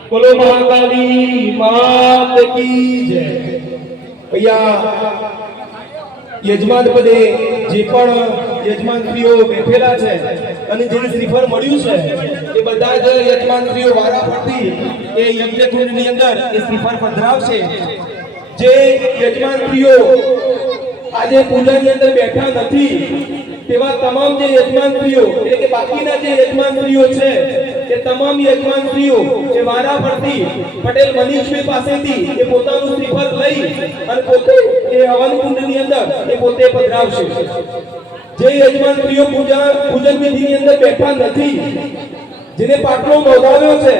બોલો મહાકાલી માત કી જય. અહીંયા યજમાન પદે જે પણ યજમાનશ્રીઓ બેઠેલા છે અને જેને શ્રીફળ મળ્યું છે એ બધા જ યજમાનશ્રીઓ વારાફરતી એ યજ્ઞકુંડની અંદર એ શ્રીફળ પધરાવશે. જે યજમાનશ્રીઓ આજે પૂજાની અંદર બેઠા નથી તેવા તમામ જે યજમાનશ્રીઓ એટલે કે બાકીના જે યજમાનશ્રીઓ છે એ તમામ યજમાનશ્રીઓ એ વારાફરતી પટેલ મનીષભાઈ પાસેથી એ પોતાનું શ્રીફળ લઈ અને પોતે એ હવન કુંડની અંદર એ પોતે પધરાવશે. જે યજમાનશ્રીઓ પૂજન વિધિની અંદર બેઠા નથી, જેને પાટલો નોંધાવ્યો છે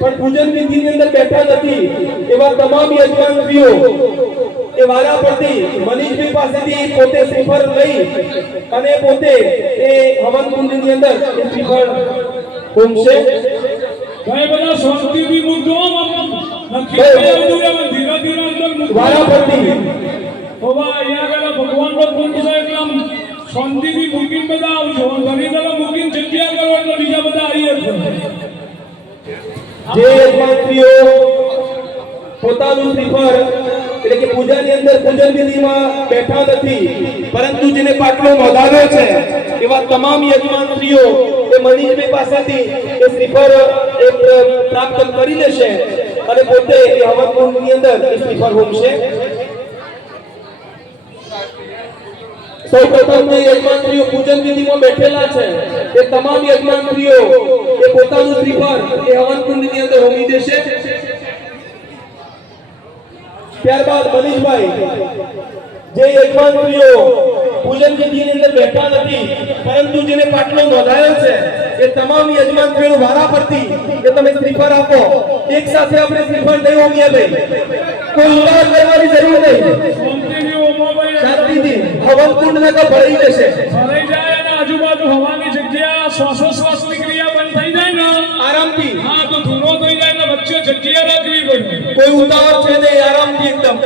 પણ પૂજન વિધિની અંદર બેઠા નથી, એવા તમામ યજમાનશ્રીઓ એ વારાફરતી મનીષભાઈ પાસેથી પોતે શ્રીફળ લઈ અને પોતે એ હવન કુંડની અંદર એ શ્રીફળ ઉમશે. ભાઈ બધા શાંતિથી મૂકજો ધીરે ધીરે અંદર વારાફરતી અહીંયા આગળ ભગવાનનો કુંડ છે એટલે આમ શાંતિથી મૂકીને બધા આવજો. ઘણી બધા મૂકીને જગ્યા કરો એટલે બીજા બધા આવી જે યજમાનશ્રીઓ પોતાનું શ્રીફળ એટલે કે પૂજાની અંદર પૂજન વિધિમાં બેઠા નથી પરંતુ જેને પાટલો નોંધાવ્યો છે એવા તમામ યજમાનશ્રીઓ એ મનીષભાઈ પાસેથી એ શ્રીફળ પ્રાપ્ત કરી લેશે અને પોતે એ હવન કુંડની અંદર એ શ્રીફળ હોમશે. સૌપ્રથમ જે યજમાનશ્રીઓ પૂજન વિધિમાં બેઠેલા છે એ તમામ યજમાનશ્રીઓ એ પોતાનું શ્રીફળ એ હવન કુંડની અંદર હોમી દેશે. ત્યારબાદ મનીષભાઈ જે યજમાનશ્રીઓ પૂજન વિધિની અંદર બેઠા નથી પરંતુ જેને પાટલો નોંધાયો છે એ તમામ યજમાનશ્રીઓ વારાફરતી કે તમે શ્રીફળ આપો. એક સાથે આપણે શ્રીફળ નહીં હોમીએ ભાઈ, કોઈ ઉતાવળ કરવાની જરૂર નહીં, શાંતિથી હવન કુંડ ને તો ભરાઈ જશે. ભરાઈ જાય ને આજુબાજુ હવાની જગ્યા શ્વાસોશ્વાસની ક્રિયા બંધ થઈ જાય ને આરામથી હા તો ધૂનો થઈ જાય ને વચ્ચે જગ્યા રાખવી પડે. કોઈ ઉતાવળ છે નહીં, આરામથી એકદમ.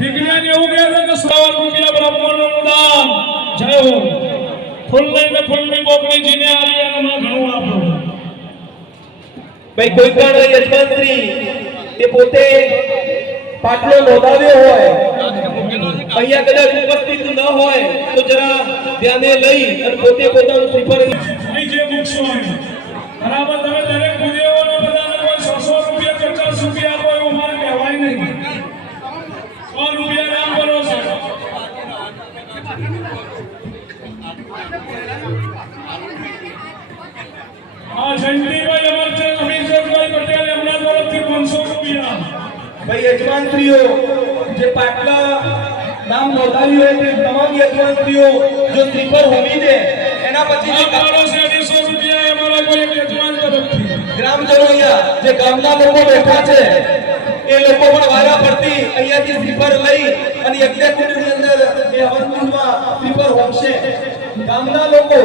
વિજ્ઞાન એવું કહે છે કે 100 રૂપિયા બ્રાહ્મણનું દાન. જય હો. ફૂલ લઈને ફૂલની બોકડી જીને આલી અને માં ઘણું આપો. ભાઈ કોઈ પણ યજમાનશ્રી એ પોતે પાટલો નોંધાવ્યો હોય, અહીંયા કદાચ ઉપસ્થિત ન હોય તો જરા ધ્યાને લઈ અને પોતે પોતાનું શ્રીફળ અહીં જે વૃક્ષો હોય બરાબર તમે દરેક ગુદેવોને બધાને કોઈ 100 રૂપિયા 50 રૂપિયા આપો એવું મારે કહેવાય નહીં. 100 રૂપિયા દાન કરો છો. હા જયંતિભાઈ અમરચંદ અમીરભાઈ પટેલ એમના તરફથી 500 રૂપિયા. ભાઈ યજમાનશ્રીઓ જે પાટલા નામ નોંધાવ્યું હોય તે તમામ યજમાનશ્રીઓ જો શ્રીફળ હોમી દે એના પછી આ કાળો છે 200 રૂપિયા એ મારા કોઈ એક યજમાન તરફથી. ગ્રામજનો અહીંયા જે ગામના લોકો બેઠા છે એ લોકો પણ વારા ફરતી અહીંયાથી શ્રીફળ લઈ અને યજ્ઞકુંડની અંદર એ હવનકુંડમાં શ્રીફળ હોમશે. ગામના લોકો,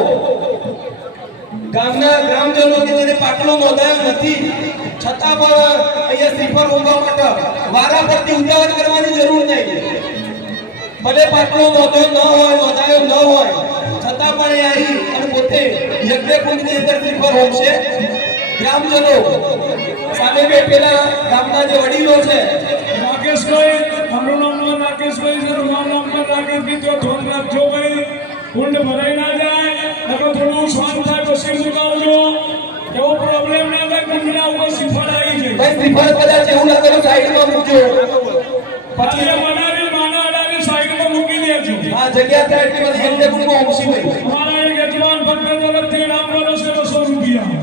ગામના ગ્રામજનો કે જેને પાટલો નોંધાયો નથી છતાં પણ અહીંયા શ્રીફળ હોમવા માટે વારા ફરતી ઉતાવળ કરવાની જરૂર નહીં. ભલે પાટલો નોંધાયો ન હોય છતાં પણ એ આવી અને પોતે યજ્ઞકુંડની અંદર શ્રીફળ હોમશે. ગ્રામજનો સામે બેઠેલા ગામના જે વડીલો છે રાકેશભાઈ, મારું નામ રાકેશભાઈ છે. તમારું નામ પણ રાકેશભાઈ. તો ધ્યાન રાખજો ભાઈ, કુંડ ભરાઈ ના જાય. નકર થોડું શાંત થાય પછી મુકાવજો. એવો પ્રોબ્લેમ ના થાય કુંડના ઉપર શ્રીફળ આવી જાય. ભાઈ શ્રીફળ કદાચ એવું લાગે તો સાઈડમાં મૂકજો. પછી માના અડાની સાઈડમાં મૂકી દેજો. આ જગ્યા થાય એટલે બધી યજ્ઞકુંડમાં હોમશી ભાઈ. અમારા એક યજમાન ભક્ત તરફથી નામ કરો છે 200 રૂપિયા.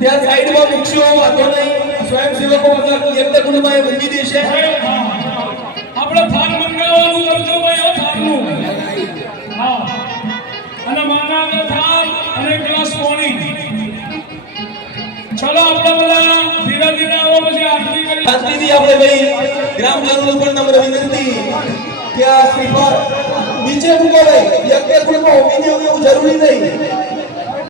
ત્યાં સાઈડમાં મૂકશો વાંધો નહીં. સ્વયંસેવકો બધા યજ્ઞકુંડમાં એ મૂકી દેશે. આપણે થાળ મંગાવવાનું કરજો ભાઈ. થાળનું હા અને માના થાળ અને ગ્લાસ પાણી. ચલો આપણે બધા ધીરે ધીરે આવો પછી આરતી કરી. આજથી આપણે ભાઈ ગ્રામજનોને પણ નમ્ર વિનંતી કે આ શ્રીફળ નીચે મૂકો ભાઈ. યજ્ઞકુંડમાં હોમી દેવું એવું જરૂરી નહીં.